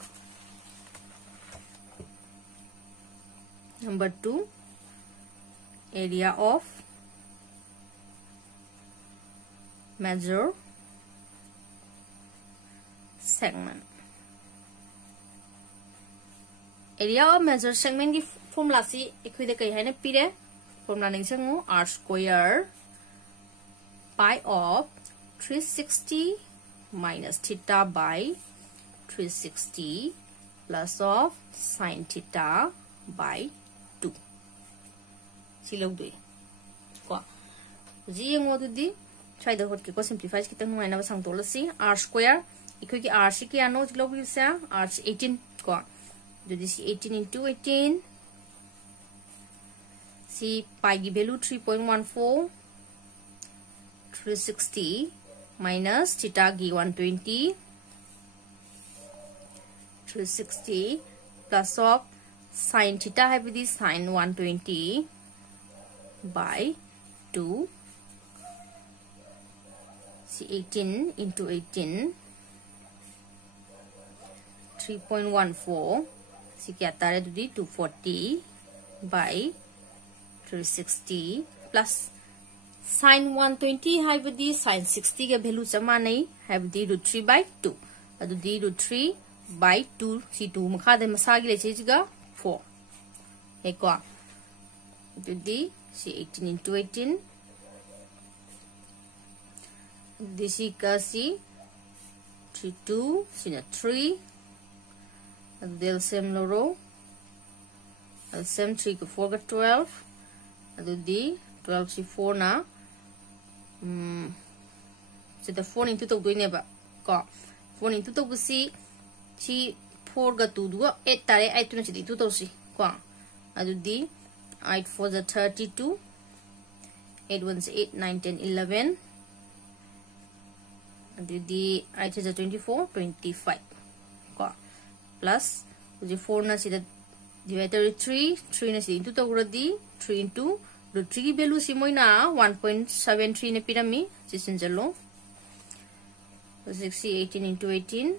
number 2 area of major segment area of major segment की formula सी इक्विदे कई है ने पीरे formula नहीं संगो r square pi of 360 minus theta by 360 plus of sin theta by 2 सिलोग दे को जी यंगो दुदी छाइदा होट के को सिंप्लीफाइज कितन नुआइना बसंग तोलसी r स्क्वायर इक्वल की r सी के आनो जिलोग बिसा r 18 को दुदी सी 18 into 18 सी पाई की वैल्यू 3.14 360 minus theta की 120 360 plus of sin theta है विधि sin 120 by 2 see 18 into 18 3.14 see क्या आता है दूधी 240 by 360 plus sin 120 है विधि sin 60 के वैल्यू समान नहीं है विधि √3 by 2 अदूधी √3 by 2 सी 2 मखादे मसागी ले चीज़ 4 एक को दूधी see 18 into 18 this is see 3 2 see 3 and they'll same row LCM 3 ka 4 ka 12 adudi 12 si 4 na sida 4 into tog doine ba ko 4 into tog si 4 ga 2 duga 8 tare 8 na si 2 to si ko adudi 8 for the 32 8 1 8 9 10 11 adudi 8 is 24 25 ko plus the 4 na sida divided by 3 na sida into tawradi 3 into the 3 value si moina 1.73 na pirami sisin jalo 60 18 into 18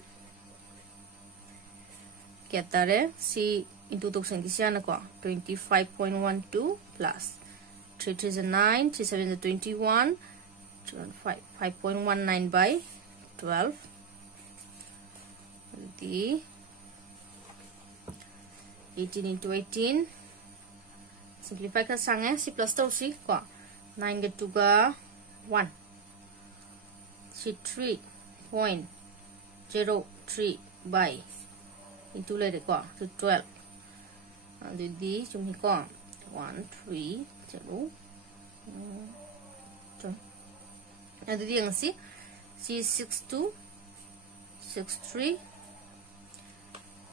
kya tare si into toksan kisya na ko 25.12 plus 3 3 is 9 3 7 is 21 5.19 by 12 the 18 into 18 simplify ka sang si plus to si ko 9 get 2 ga 1 si 3.03 by into le ko to 12 di chúng mình có 1 3 0 ada dia yang si 62 63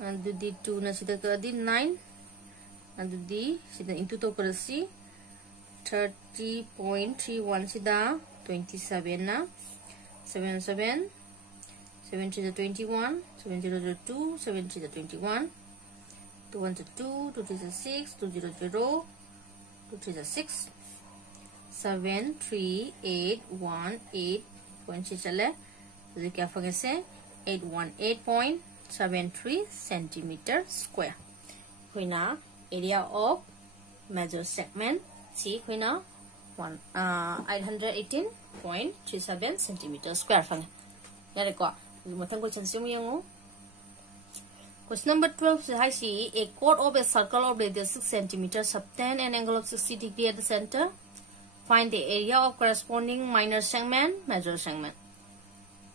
ada di 2 na sida ka di 9 ada di sida into to ka si 30.31 sida 27 na 77 7 to 21 7 0 2 7 to 21 2 1 to 2 2 3 6 2 0 0 2 3 6 7 3 8 1 8 point से चले तो क्या फंगे से 818.73 centimeter square कोई ना area of major segment C कोई ना 818.37 centimeter square फंगे यार को मतलब क्वेश्चन से मुझे वो question number 12 से है सी a chord of a circle of radius 6 centimeter subtend an angle of 60 degree at the center. Find the area of corresponding minor segment, major segment.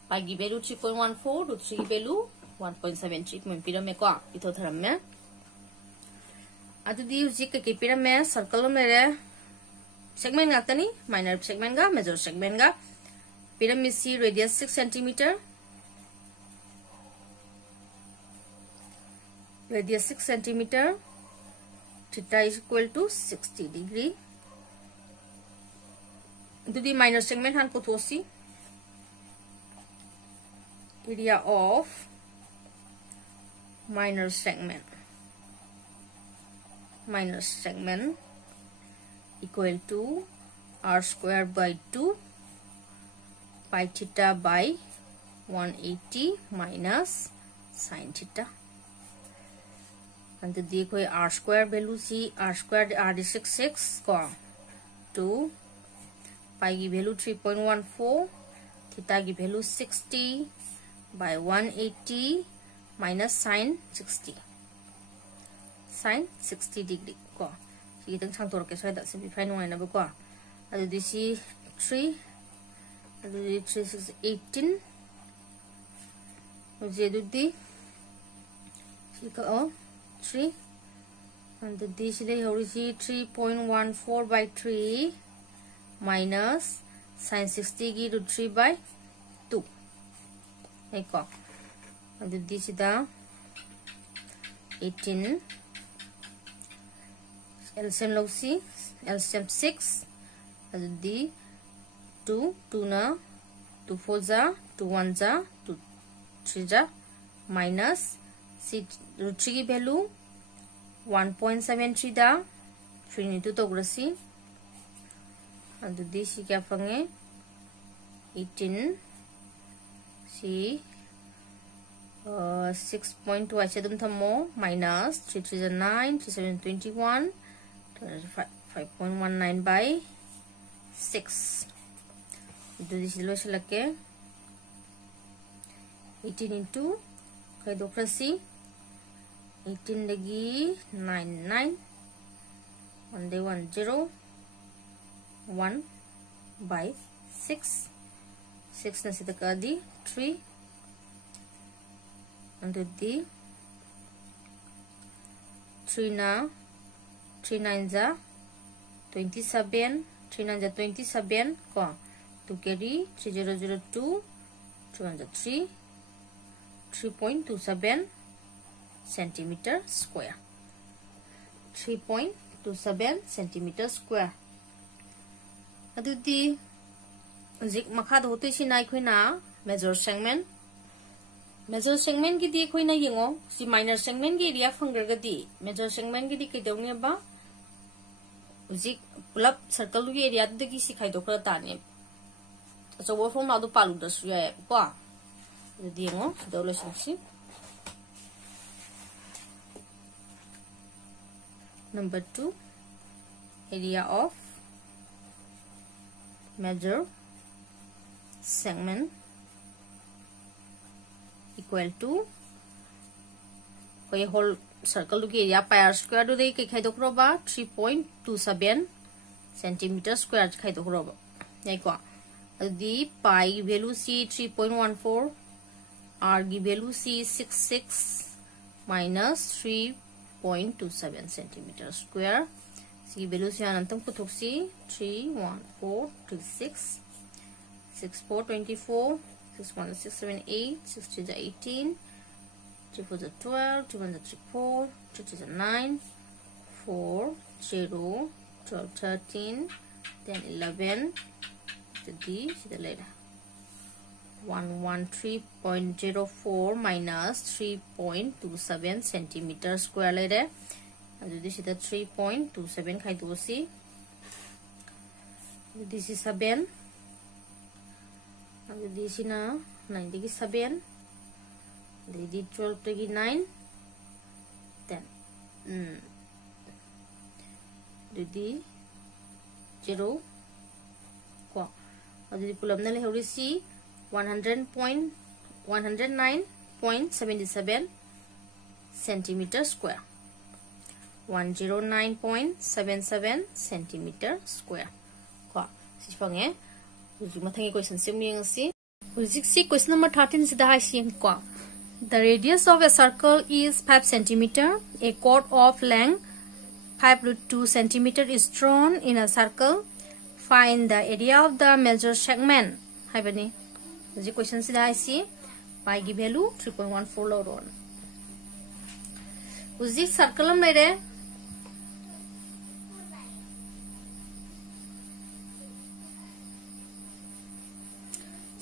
Pagi value 3.14, root 3 value 1.73. Kung pyramid ko, ito tharam me. Ato di uji kay pyramid circle mere segment nga tani, minor segment ga, major segment ga. Pyramid C radius 6 centimeter. Radius 6 centimeter. Theta is equal to 60 degree. Into the minor segment han pothosi area of minor segment equal to r square by 2 pi theta by 180 minus sin theta and the r square value c r square r is 66 ko 2 pi की value 3.14 theta की value 60 by 180 minus sin 60 degree ko sige tang sang tor ke so da simplify no na ba ko adu di si 3 adu di 3 6 18 uje du di si ka 3 adu di si le ho si 3.14 by 3 minus sin 60 की root 3 by 2 एको अदु दी सिदा 18 LCM लोग सी LCM 6 अदु दी 2 2 ना 2 4 जा 2 1 जा 2 3 जा minus root 3 की वैल्यू 1.73 दा 3 into तो ग्रसी अदु सी क्या फंगे 18 सी 6.2 ऐसे तुम थमो minus 3 3 is 9 3 7 21 5.19 by 6 अदु दी लो से लगे 18 into कई दो प्रसी 18 लगी 9 1 day 1 0 1 by 6 6 na sida ka di 3 and the 3 na 3 9 जा 27 3 9 जा 27 को 2 carry 3002 2 1 जा 3 3.27 centimeter square 3.27 centimeter square adudi zik makha do to si nai khoina major segment gi di khoina yengo si minor segment gi area phangar ga di major segment gi di kaidawne ba zik pulap circle gi area de gi si khaido kra ta ne so wo from adu palu da su ya ko adudi yengo do lo si number 2 area of major segment equal to koi whole circle ki area pi r square do dei kai khai dokro ba 3.27 centimeter square khai dokro ba yai ko adi pi value c 3.14 r gi value c 66 minus 3.27 centimeter square si value si anantang puthok si 31436 6424 61678 60 18 3 4 12 2 1 4 3 9 4 0 12 13 then 11 the the later 113.04 minus 3.27 centimeter square later and this is the 3.27 khai do si this is 7 and this is na 90 ki 7 the 12 to 9 10 the 0 ko adi pulam na le hori si 109.77 centimeter square 109.77 centimeter square ko si phange uji mathangi question sim yeng si uji si question number 13 si da si ko the radius of a circle is 5 centimeter a chord of length 5√2 centimeter is drawn in a circle find the area of the major segment haibani the question is I see pi gi value 3.14 load on uzi circle mere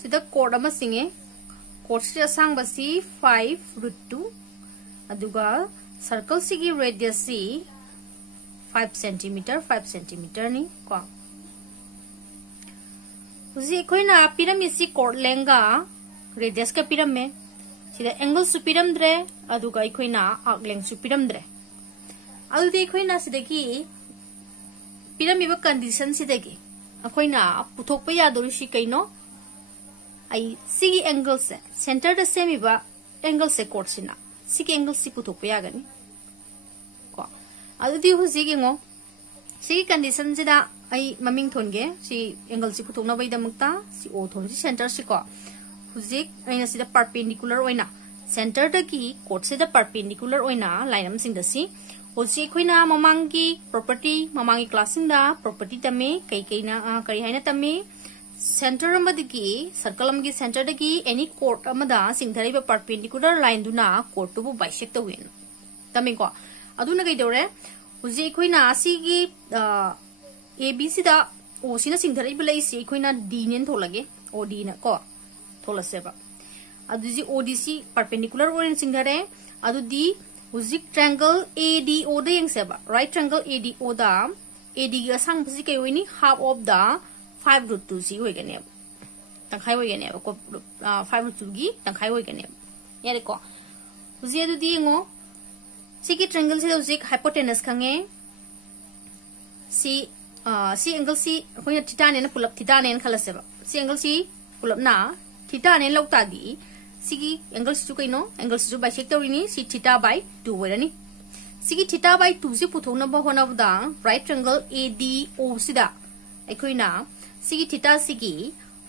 sida chord ama singe chord si asang ba si 5√2 aduga circle si gi radius si 5 cm ni ko uzi koina pyramid si chord lenga radius ka pyramid sida angle su pyramid aduga koina arc length su pyramid aldi koina sidagi pyramid ba condition sidagi koina puthok pa ya dori si kaino ai sigi angle se center da semi ba angle se chord sina sigi angle si puthok pa ya gani ko aldi huji gi ngo sigi condition sida ai maming thonge si angle si puthok na bai da mukta si o thon si center si ko huji aina sida perpendicular oina center da ki chord sida perpendicular oina line am sing da si hoji khoina mamangi property mamangi classing da property tame kai kai na kari haina tame center amadiki circle amagi center dagi any chord amada singthari ba perpendicular line duna chord tu bu bisect to win tame ko aduna kai dore huji khoina asigi abc da o sina singthari ba lai si khoina d nen tholage od na ko tholase ba aduji odc perpendicular orin singthare adu di huji triangle ado da yang se ba right triangle ado da ad ga sang basi kai wini half of the 5√2 si hoi gane tangkhai hoi gane ko 5√2 gi tangkhai hoi gane yare ko uji adu di ngo sigi triangle se uji hypotenuse khange si angle si khoya theta ne na pulap theta ne khalase ba si angle si pulap na theta ne lokta di sigi angle si kai no angle si bisect torini si theta by 2 werani sigi theta by 2 si puthona ba hona da right triangle ADO sida aikoina sigi theta sigi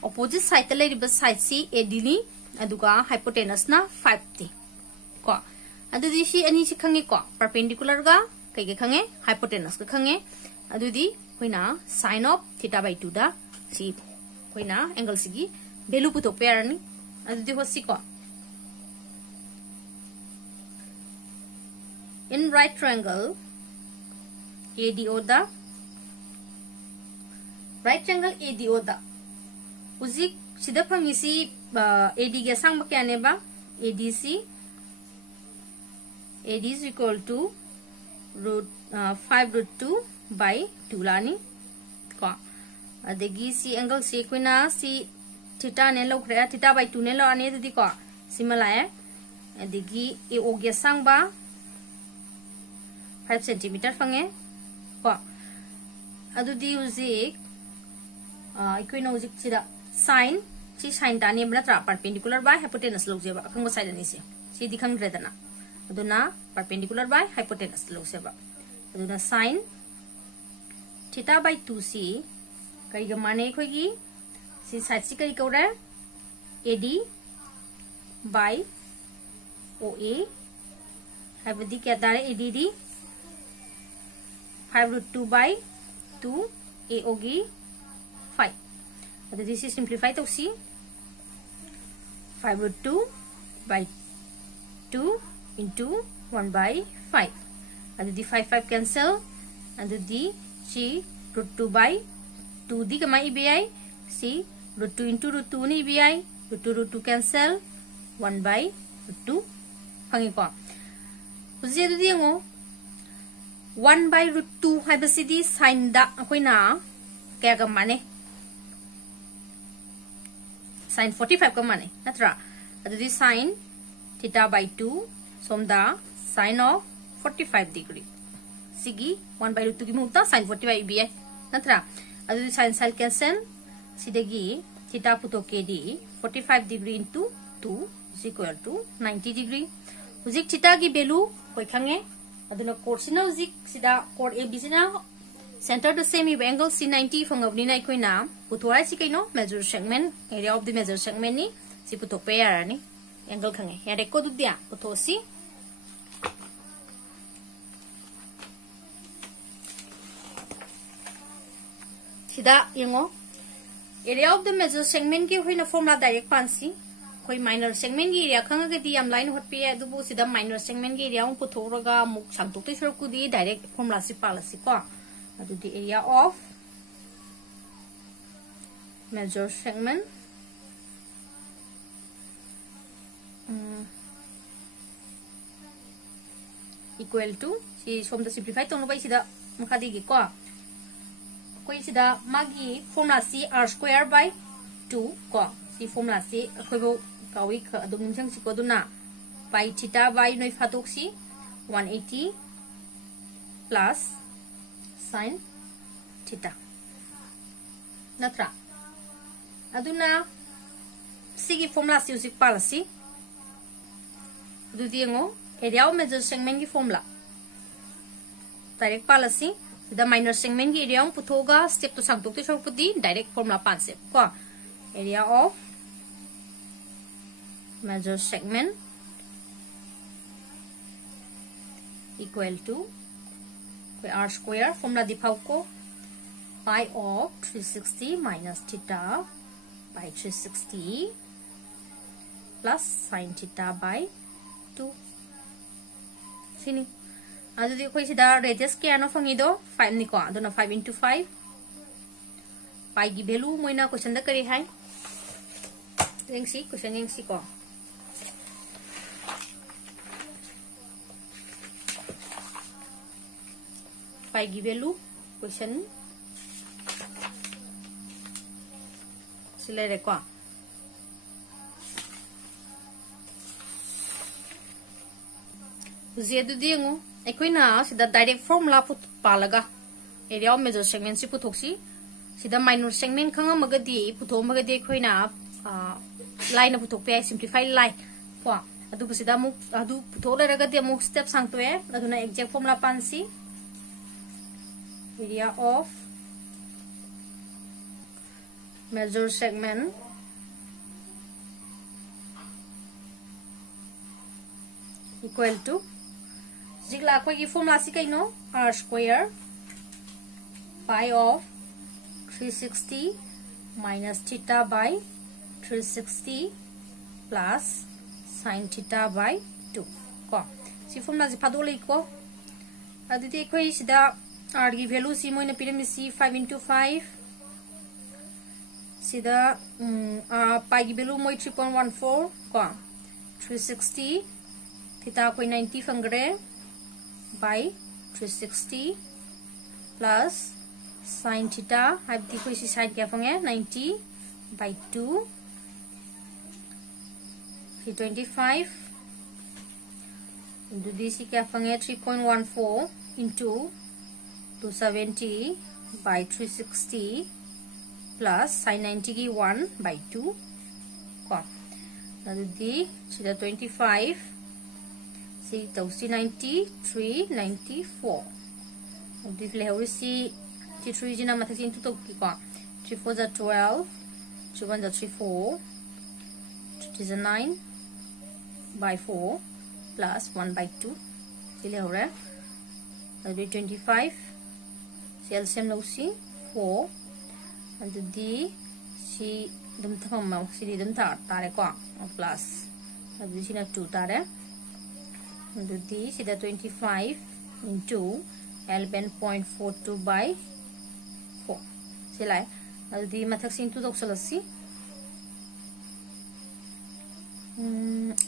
opposite side ta leriba side si AD ni aduga hypotenuse na 5 ti ko adu di si ani si khangi ko perpendicular ga कई के खंगे हाइपोटेनस के खंगे अदुदी Koyna sin of theta by 2 दा सी कोइना एंगल सिगी वैल्यू पुथोपे यारनी अदुदी होसी को in right triangle ADO da right triangle ADO da uzi sida phangisi AD ge sang ba kya ne ba ADC AD is equal to root 5 root 2 by 2 lani ko adegi si angle si koina si theta ne lo khre theta by 2 ne lo ane dudi ko simala hai adegi AO ge sang ba 5 cm fange ko adudi uzik koina uzik sida sin si sin ta ne bra tra perpendicular by hypotenuse lo je ba khang side ani se si dikhang gre dana aduna perpendicular by hypotenuse lo se ba aduna sin theta by 2c kai ga mane khoi gi si side si kai ko ra AD by OA habdi kya dare ADD 5 root 2 by 2 AOG 5 so this is simplified to see 5 root 2 by 2 into 1 by 5 and the 5 cancel and the c root 2 by 2 di kama EBI c root 2 into root 2 ni EBI root 2 cancel 1 by root 2 hangi ko uzi du di ngo 1 by root 2 haibasidi sin da akoina kaya ka mane sin 45 ka mane natra adudi sin theta by 2 somda sin of 45 degree sigi 1 by root 2 ki muta sin 45 bi natra adudi sin side cancel sidagi theta putoke di 45 degree into 2 is equal to 90 degree uzik theta ki value koi khange aduna chord sina uzik sida chord AB sina center the same angle C90 fangabni na koina puthora si kaino major segment area of the major segment ni si puthokpe yarani angle khange yare ko dudia puthosi sida yengo area of the major segment ki hoina formula direct pansi koi minor segment ki area khanga ga di am line hot pe adubu sida minor segment ki area puthoroga muk sangtok te sor ku di direct formula si palasi ko adu the area of major segment equal to si som the simplify tong bai sida mukhadi gi ko koi sida magi formula si r square by 2 ko si formula si khoi bo kawi kha adum nimchang si ko duna pi theta by noi phatok si 180 plus sin theta natra aduna sigi formula si usik palasi du diengo area of major segment ki formula direct palasi the minor segment ki area puthoga step to sangtok te sorpudi direct formula panse ko area of major segment equal to r square formula diphau ko pi of 360 minus theta by 360 plus sin theta by 2 sini adu di khoi sida radius ke ano fangi do 5 ni ko aduna 5 into 5 pi gi value moina question da kari hai yengsi question yengsi ko pi gi value question sila re ko Ziedu diengo, equina, sida direct formula put palaga. Area of major segment si putoxi, sida minor segment kanga magadi, puto magadi equina, line of putopia, simplify line. Qua, adu sida muk, adu putola regadi muk step sanctue, aduna exact formula pansi. Area of major segment equal to जिगला कोई की फॉर्मूला सी कई no r square pi of 360 minus theta by 360 plus sin theta by 2 को सी फॉर्मूला जी फादो ले को अदिति कोई सिदा r की वैल्यू सी मोइना पिरामिड सी 5 into 5 सिदा pi की वैल्यू मोइ 3.14 को 360 theta कोई 90 फंगरे by 360 plus sin theta have the कोई सी साइड क्या फंगे 90 by 2 325 into this क्या fungi 3.14 into 270 by 360 plus sin 90 की 1 by 2 को now the 25 see to 90 394 this level see 3 jina mathak into to ki ko 3 4 is 12 2 1 is 3 4 2 is 9 by 4 plus 1 by 2 see level 25 see LCM no see 4 and the see dum tham ma see dum ta tare ko plus and this is 2 tare and the see the 25 into 11.42 by 4 silai adi mathak sin tu doksalasi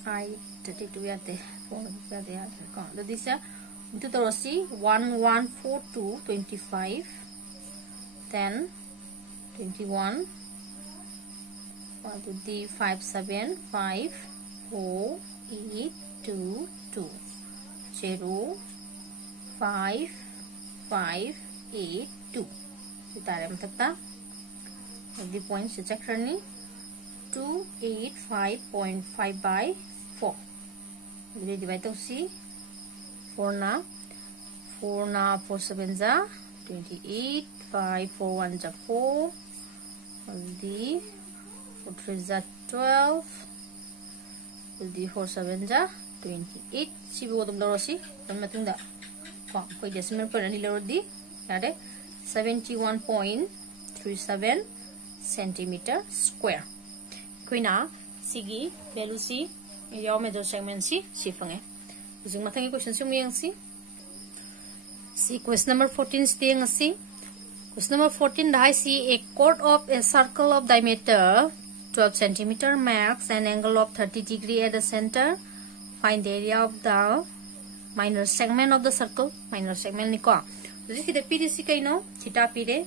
I 32 yate phone yate ko adi sa into torosi 1142 25 10 21 adi 57 5 4 8 2 2 0 5 5 8 2 तारे में तकता the point से check करनी 285.5 by 4 jadi divide to see 4 na 4 7 za 28 5 4 1 za 4 the 4 3 za 12 the 4 7 za 28 si bo dum laro si dum matung da कोई डेसिमल पर नहीं लड़ दी यारे 71.37 सेंटीमीटर स्क्वायर कोई ना सिगी वैल्यू सी एरिया में जो सेगमेंट सी फंगे उजिंग मथंगी क्वेश्चन से मुयंग सी क्वेश्चन नंबर 14 स्टेइंग सी क्वेश्चन नंबर 14 दाई सी a chord of a circle of diameter 12 centimeter max and angle of 30 degree at the center find the area of the minor segment of the circle minor segment ni ko jadi kita pilih si kaino theta pilih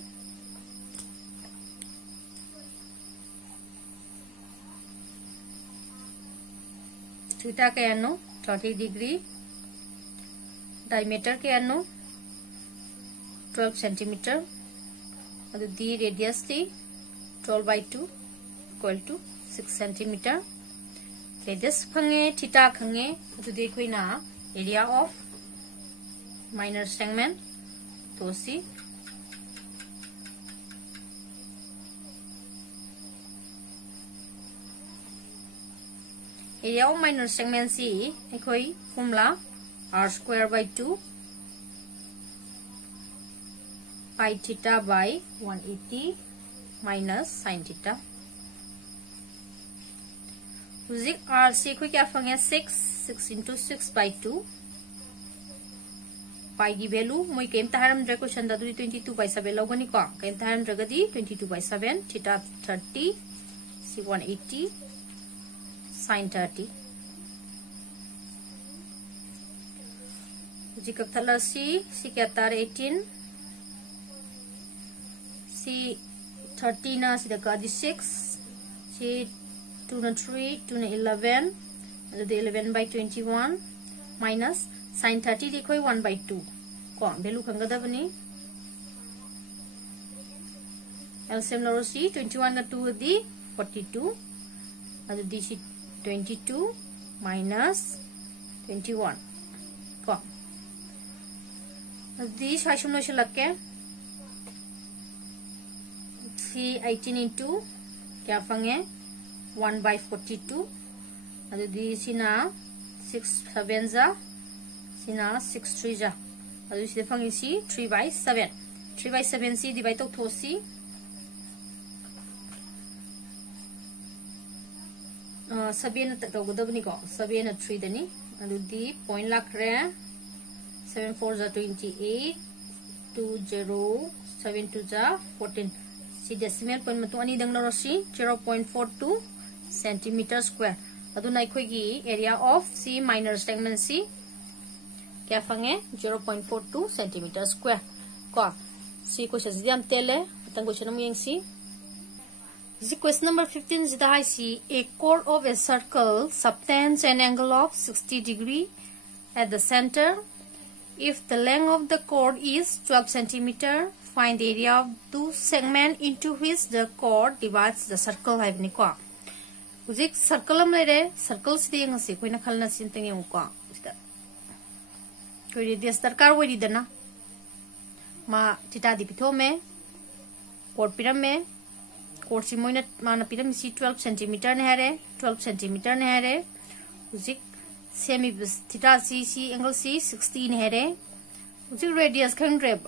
theta ke ano 30 degree diameter ke ano 12 centimeter adu the radius thi 12 by 2 equal to 6 centimeter radius phange theta khange adu de koi na area of minor segment to see area of minor segment see ekoi formula r square by 2 pi theta by 180 minus sin theta uzik r see ekoi kya fang hai 6 into 6 by 2 pi की वैल्यू मोई केम तारम ड्रे क्वेश्चन दा 22 by 7 लोगनी को केम तारम ड्रे गदी 22 by 7 थीटा 30 सी 180 sin 30 जी कब थला सी क्या तार 18 सी 30 ना सी दा 6 सी 2 na 3 2 na 11 the 11 by 21 minus sin 30 देखो 1 by 2 को वैल्यू खंगदा बनी LCM लो सी 21 का 2 दी 42 अद दी सी 22 minus 21 को दी शाशुम लो लगे सी 18 into क्या fungi 1 by 42 adi di sina 6 7 za सिना 6 3 जा अदु सिदे फंगी सी 3/7 3/7 सी डिवाइड तो थोसी 7 तक तौगदबनी को 7 3 दनी अदुदी पॉइंट लाखरे 7 4 जा 28 2 0 7 2 जा 14 सी डेसिमल पॉइंट मतो अनि दंग लरोसी 0.42 सेंटीमीटर स्क्वायर अदुना अखोगी एरिया ऑफ सी माइनर सेगमेंट सी क्या फंगे 0.42 सेंटीमीटर स्क्वायर को सी क्वेश्चन दियाम तेले तंग क्वेश्चन हम young C question number 15 is the see a chord of a circle subtends an angle of 60 degree at the center. If the length of the chord is 12 centimeter, find the area of two segments into which the chord divides the circle. Have ni kwa. Uzik circle am lere circle si yang si koi na khalna sin teng yung kwa. Koi radius darkar woi di dana. Ma tita di pitho me chord piram me कोर्सी मोइना माना पिरम सी 12 सेंटीमीटर ने हरे 12 सेंटीमीटर ने हरे उजिक सेमी थीटा सी एंगल सी 16 ने हरे उजिक रेडियस खंड्रेब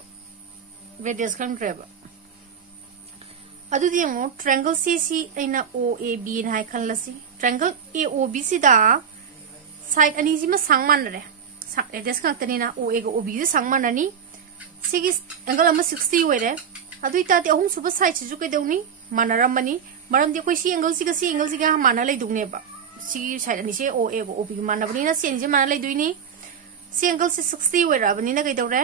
अदुदी मो ट्रायंगल सी एना OAB ना हाय खलसी ट्रायंगल AOB सिदा साइड अनि जिमा सांगमान रे रेडियस खंतनी ना OA गो OB से सांगमान अनि सिगी एंगल अमा 60 वेरे अदुई ताते अहुम सुबह साइड से जुके देउनी मानरमनी मरमदि कोई सी एंगल सिगा माना लेदुनेबा सी साइड नि से OA गो OB मानबनी ना सेन जे माना लेदुइनी सी एंगल से 60 वेराबनी ना कइदौरे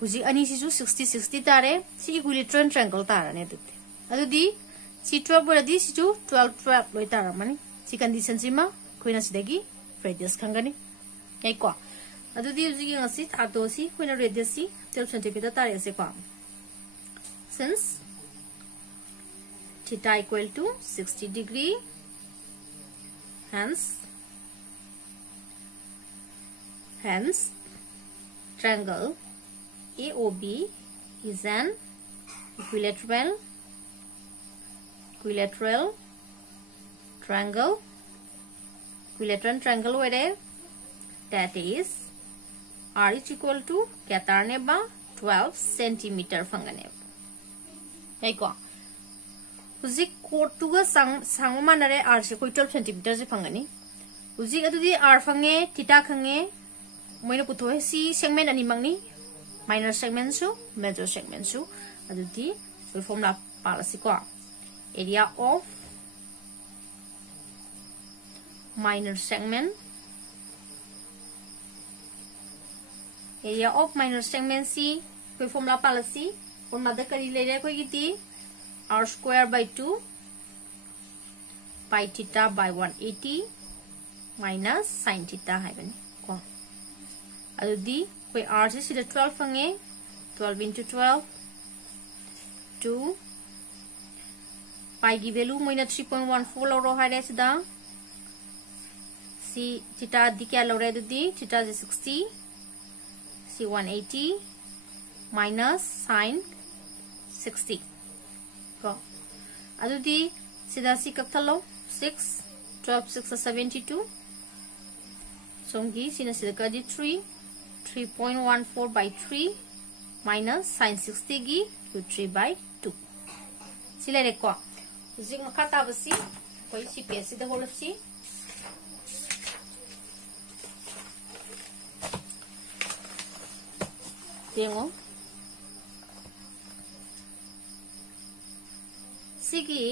हुजि अनि सिजु 60 तारे सी इक्विलेटरल ट्रायंगल ताराने दुते अदुदि सी 12 वेरादि सिजु 12 लोइ तारामनी सी कंडीशन सिमा कोइना सिदगी रेडियस खंगनी याइको अदुदि हुजि ngasi थातो सी कोइना रेडियस सी 12 सेंटीमीटर तारे से को since theta equal to 60 degree, hence triangle AOB is an equilateral triangle where that is R is equal to katarne ba 12 centimeter fangane aiko Uzik chord tuga sang manare R se koi 12 centimeter se fangani uzik adudi R fange theta khange moina puthoe si segment ani mangni minor segment su major segment su adudi full formula palasi ko area of minor segment si full formula palasi formula da kari le re koi giti R square by 2 pi theta by 180 minus sin theta hai bani ko adudi koi R se sida 12 fange 12 into 12 2 pi gi value moina 3.14 lo ro hai re sida si theta di kya lo re adudi theta is 60 si 180 minus sin 60 adudi sida si kapthalo 6 12 6 72 songi sina sida kadi 3.14 by 3 minus sin 60 gi 3 by 2 sila rekwa uzik makata basi koi si pesi da holasi tengo Sigi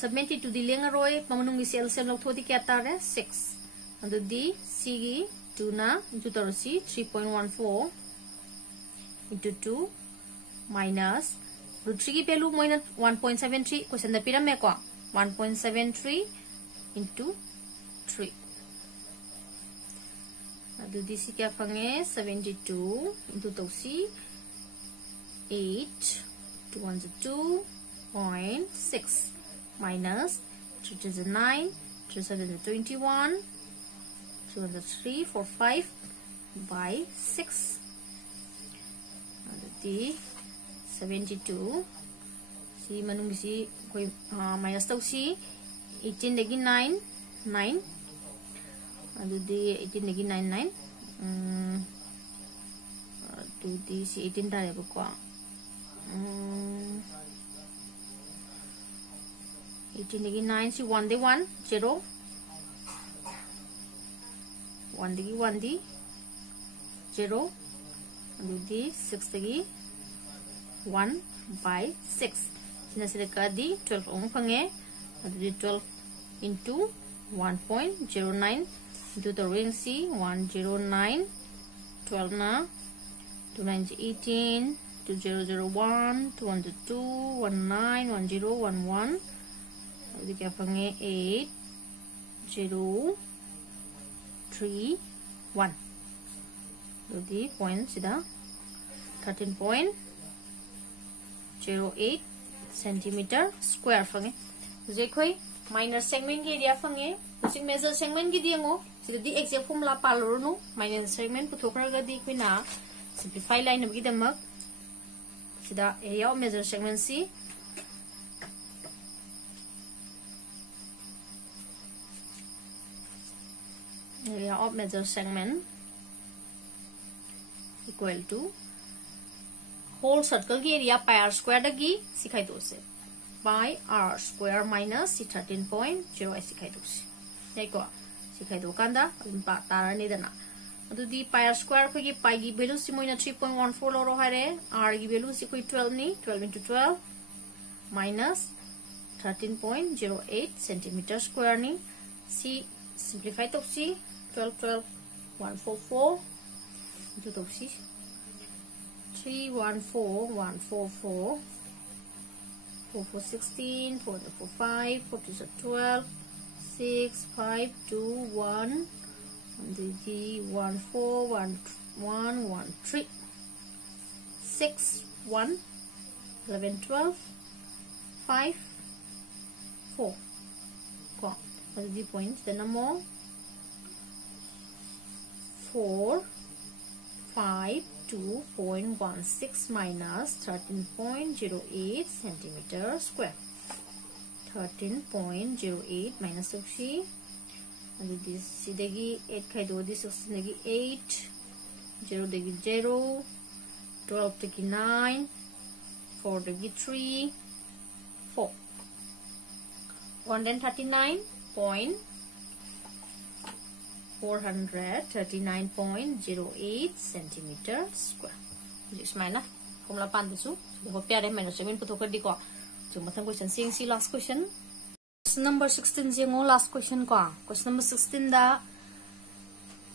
submitted to the lengaroy pamanung is LCM logthodi kya tare 6 and the Sigi 2 na into torosi 3.14 into 2 minus root 3 ki value moina 1.73 question da piram me ko 1.73 into 3 adu di si kya fange 72 into tosi 8 2 1 2.6 minus 3 2 9 2 7 21 2 1 3 4 5 by 6 the 72 si manung si koi minus tau si 18 lagi 9 9 adudi 18 dagi 99 adudi si 18 tare ba ko 18 dagi 9 si 1 day 1 0 1 dagi 1 di 0 adudi 6 dagi 1 by 6 sina sila ka di 12 ong pange adudi 12 into 1.09 into the ring C 109 12 na 29 18 2001 202 19 10 11 adudi ka pange 8 0 3 1 adudi point sida 13.08 centimeter square fange je khoi minor segment ki area fange using major segment ki diango sida di exact formula palor no minor segment puthokra ga di khina simplify line of gidamak sida area of major segment c area of major segment equal to whole circle ki area pi r square dagi sikhai do se pi r square minus 13.0 sikhai do se nei ko sikhai do kanda pa tarani dana adudi pi r square ko ki pi gi value si moina 3.14 lo ro hare r gi value si koi 12 ni 12 into 12 minus 13.08 centimeter square ni si simplify to si 12 144 into to si 314 144 4 4 16 4 4 5 4 2 12 6 5 2 1 1 4 1 1 1 3 6 1 11 12 5 4 go the point the number 4 5 2.16 minus 13.08 centimeter square 13.08 minus of c and this sidagi 8 kaido this 16 dagi 8 0 dagi 0 12 dagi 9 4 dagi 3 4 439.08 centimeter square. This mana formula pandusu. Ho pyare minus segment puthok di ko. So mathang question seeing see last question. Question number 16 jengo last question ko. Question number 16 da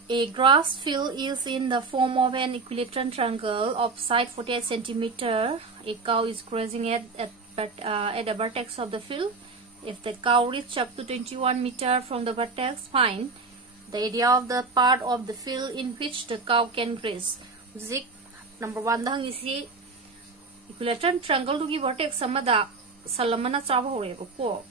a grass field is in the form of an equilateral triangle of side 48 centimeter. A cow is grazing at the vertex of the field. If the cow reaches up to 21 meter from the vertex, find the area of the part of the field in which the cow can graze. Zik number 1 dang isi equilateral triangle du gi vertex samada salamana chaba hore ko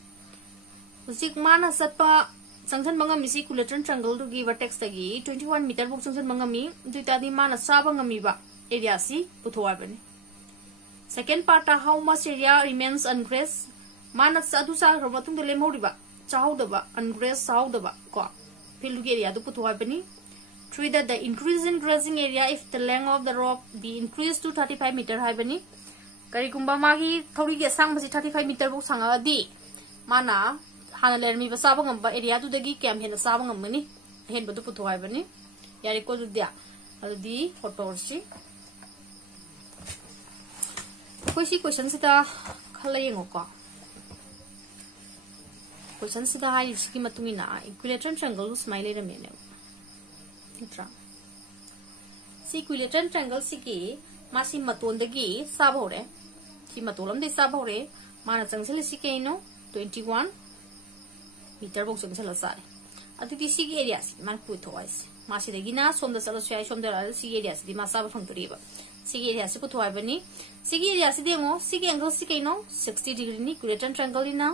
zik mana satpa sangsan banga mi equilateral triangle du gi vertex tagi 21 meter bok sangsan banga mi duita di mana chaba ngami ba area si puthwa bani. Second part how much area remains ungrazed mana sadu sa romatung de lemhori ba chahau da ba ungrazed chahau da ba ko field area du puthwa bani. 3 that the increase in grazing area if the length of the rock be increased to 35 meter hai bani kari kumba magi thori ge sang basi 35 meter bok sanga di mana hana lermi ba sabang ba area du dagi kem hen sabang ngam ni hen bu du puthwa bani yari ko du dia aldi photo si koisi question sita khalai ngoko question sida hai iski matungina equilateral triangle smile re mene tra si equilateral triangle siki masi maton dagi sab hore si matolam de sab hore mana changsel siki no 21 meter box changsel sare ati siki area si man pu thois masi dagi na som da salo sai som da siki area si ma sab phang turi ba siki area si pu thoi bani siki area si dengo siki angle siki no 60 degree ni equilateral triangle ni na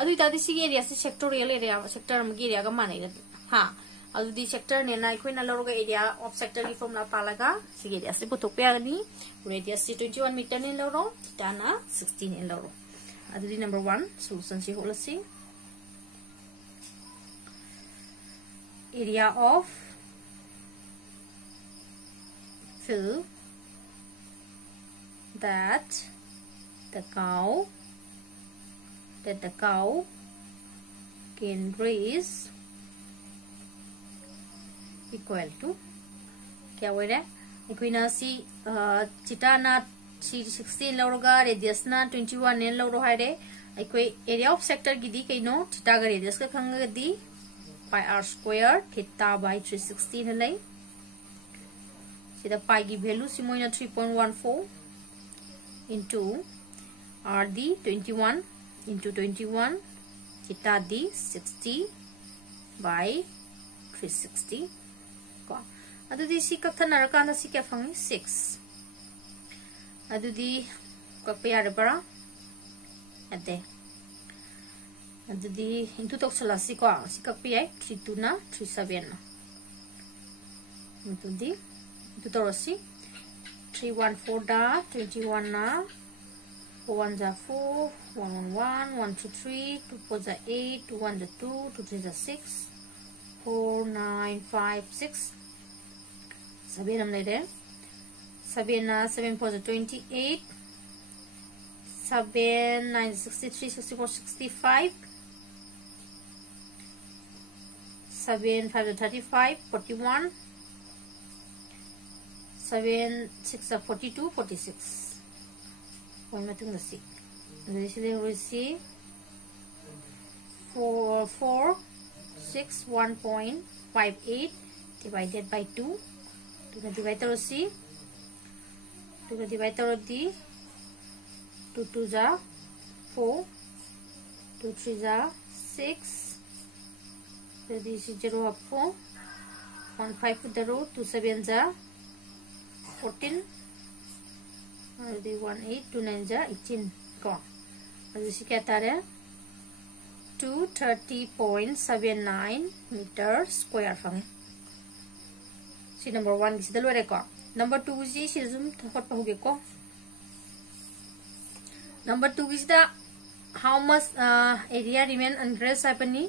adu tadi sigi area si sectorial area sector am gi area ga manai ha adu di sector ne na ikoi na loroga area of sector gi formula palaga sigi area si puthok pya ni radius si 21 meter ne loro dana 16 ne loro adu di number 1 solution si hola si area of fill that the cow can raise equal to क्या हो रहा है इक्विना सी चिटा ना 16 लौरगा रेडियस ना 21 ने लौरो है रे इक्वे एरिया ऑफ सेक्टर गिदी कइनो थीटा का रेडियस का खंगदी pi r square theta by 360 है लाई सिदा पाई की वैल्यू सिमोइना 3.14 into r दी 21 into 21 theta दी 60 by 360 को अदुदी सी कथनरकाना सी क्या फंगी 6 अदुदी कप यार बरा अदे अदुदी into तोक्सला सी को सी कप याय 32 ना 37 ना अदुदी into तोरसी 314 da 21 na 4 1 जा 4 1 1 1 1 2 3 2 4 जा 8 2 1 जा 2 2 3 जा 6 4 9 5 6 7 हम ले रहे 7 ना 7 4 जा 28 7 9 63 64 65 7 5 जा 35 41 7 6 are 42 46 one matung na si this is the 4 6 1.58 divided by 2 to the divider c to the divider d 2 2 ja 4 2 3 ja 6 so this is 0 up 4 1 5 with the root 2 7 ja 14 1 8 2 9 जा 18 को और इसी क्या तारे 230.79 मीटर स्क्वायर फंगे सी नंबर 1 किसी दलवारे को नंबर 2 जी सी जुम थोपट पहुगे को नंबर 2 किसी दा how much area remain ungrazed अपनी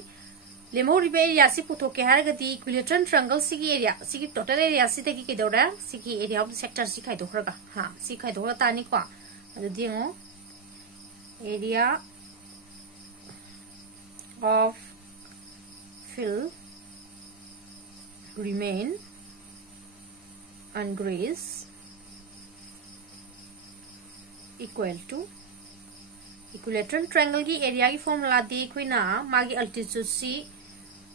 लेमो रिबे एरिया से पुथो के हार गति इक्विलेटरल ट्रायंगल सिगी एरिया सिगी टोटल एरिया से तकी के दौरा सिगी एरिया ऑफ सेक्टर सि खाइ दोखरगा हां सि खाइ दोखरा तानी को अदु दिङो area of fill remain ungrazed equal to equilateral triangle की एरिया की फॉर्मूला दी कोई ना मागी अल्टीट्यूड सी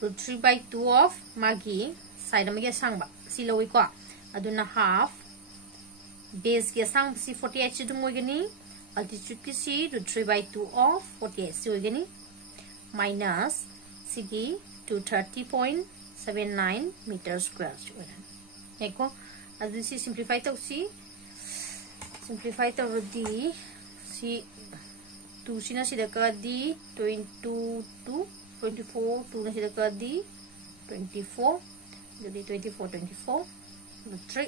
√3/2 of मागी साइड में क्या सांग बा सी लोई को अदुना हाफ बेस के सांग सी 48 सी दुम होगनी अल्टीट्यूड की सी √3/2 of 48 सी होगनी माइनस सी की 230.79 मीटर स्क्वायर होगन एको अदु सी सिंपलीफाई तो सी सिंपलीफाई तो दी सी 2 सिना सिदका दी 22 24 2 na sila di 24 jadi 24 3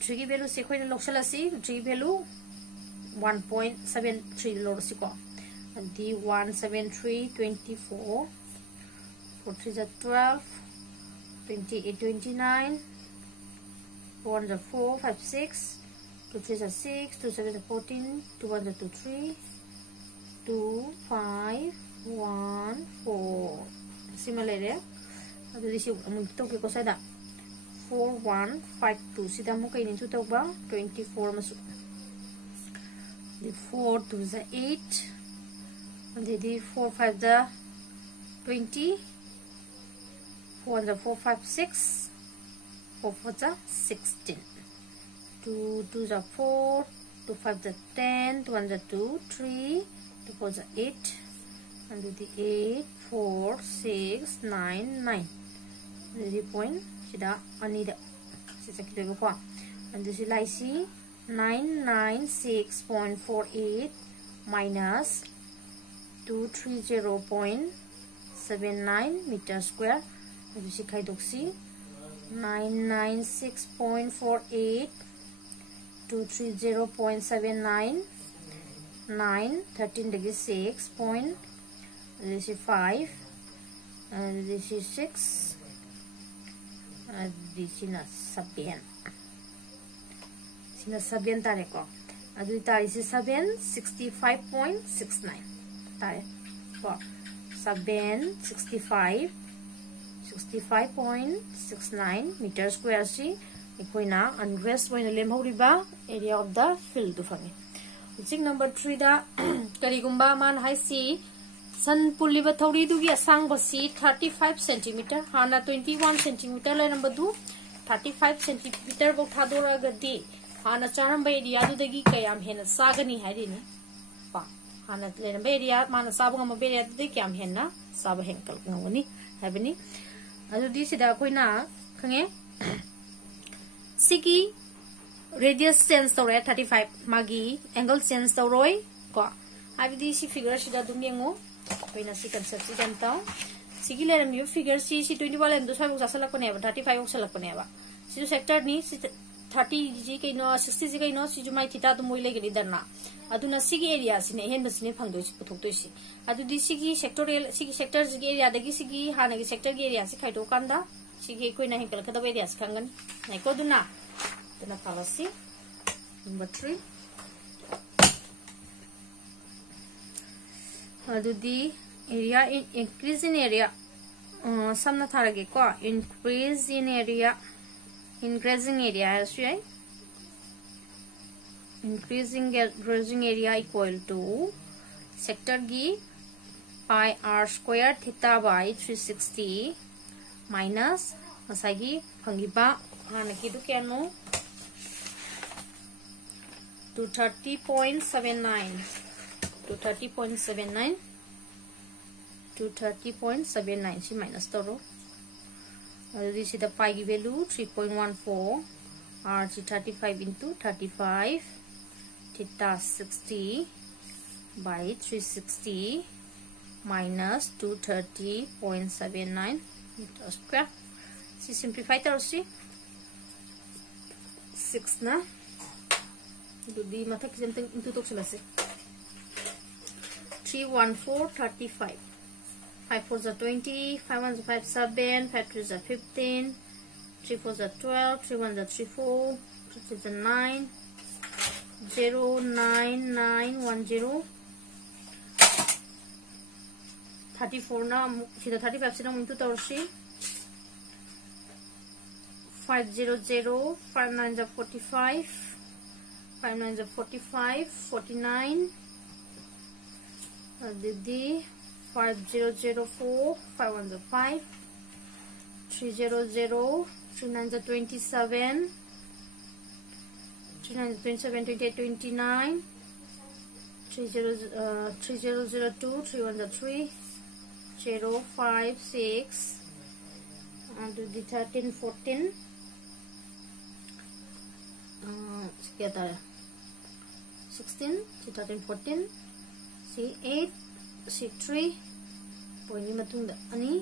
3 की वैल्यू से कोई लोकसला सी 3 वैल्यू 1.73 लोड सी को दी 173 24 4 3 is 12 28 29 1 is 4 5 6 2 3 is 6 2 7 is 14 2 1 is 2 3 2 5 1 4 similarly adu disi amuk to ke ko sada 4 1 5 2 sida mo kay nintu to ba 24 masu the 4 2 is 8 and the 4 5 the 20 4 the 4 5 6 4 4 the 16 2 2 the 4 2 5 the 10 2 1 the 2 3 2 4 the 8 and do the 8 4 6 9 9 the point sida anida sisa kilo ko and this is like 996.48 minus 230.79 meter square and this is kai doksi 996.48 230.79 9 13 degree 6 point this is 5 and this is 6 Sina 7 sina 7 tare ko adu tari si 7 65.69 tare ko 7 65.69 meter square si ikoina unrest oina lemhoriba area of the field du fangi Usik number 3 da karigumba man hai si San puliba thori dugi asang basi 35 cm hana 21 cm le number du 35 cm bo thadora gadi hana charamba area du dagi kayam hena sagani harini pa hana le number area mana sabung ma area du dagi kyam hena sab henkal ngoni habini adu di sida koina khange sigi radius sense tore 35 magi angle sense toroi ko habidi si figure sida dum yengo koina si concept si janta sigi le ram figure si 21 and 25 jasala ko ne 35 osala ko ne ba si sector ni 30 ji ke no 60 ji ke no si jumai thita du moi le gani darna aduna sigi area sine hen basine phangdo si puthok to si adu di sigi sectorial sigi sector ji area dagi sigi hana gi sector gi area si khaito kanda sigi koina henkal kada area si khangan nai ko duna duna policy number 3 adu di area increase in area samna tharage ko increase in area increasing area as right increasing grazing area equal to sector gi pi r square theta by 360 minus masagi phangiba hanaki du kano 230.79 230.79 si minus toro this is the pi value 3.14 r 35 into 35 theta 60 by 360 minus 230.79 meter square si simplify taro si 6 na do di mathak jenteng into tok selase 31435 5 4s are 20 5 1s are 5 7 5 2s are 15 3 4s are 12 3 1s are 3 4 3 6 are 9 0 9 9 1 0 34 na sida 35 sida into torsi 500 5 9s are 45 5 9s are 45 49 Didi 5004 5 1s are 5 300 3 9s are 27 3 9s are 27 28 29 3002 3 1s are 3 0 5 6 and Didi 13 14 together 16 13 14 C8 C3 point matung da ani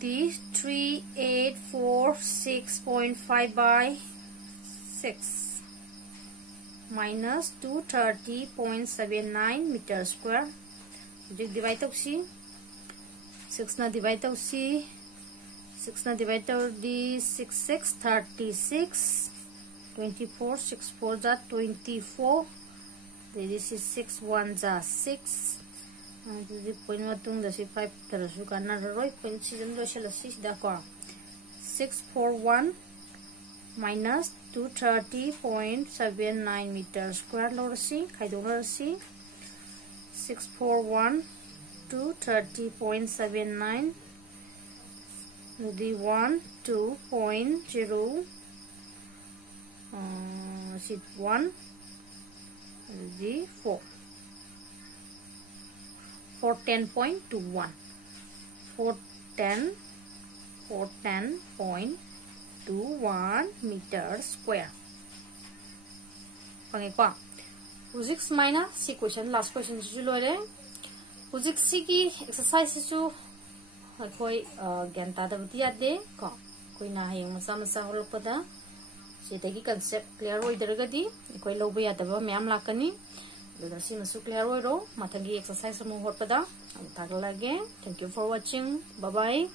the 3846.5 by 6 minus 230.79 meter square divide to see 6 na divide to see 6 na divide to the 6 6 36 24 6 4 is 24 this is 6 1s are 6 and the point matung da si 5 tarasu kana roi point season do shala si da ko 641 minus 230.79 meter square lor si khaidor si 641 230.79 the 1 2.0 sheet 1 the 4 410.21 410.21 meter square pange ko hujik smaina si question last question ju lore hujik si ki exercise su koi gyan ta da btia de ko koi na hayeng masa masa holopada Sitagi concept clear hoy daragadi koi loba yadaba myam lakani dada si masu clear hoy ro mathagi exercise mo horpada am taglage thank you for watching bye bye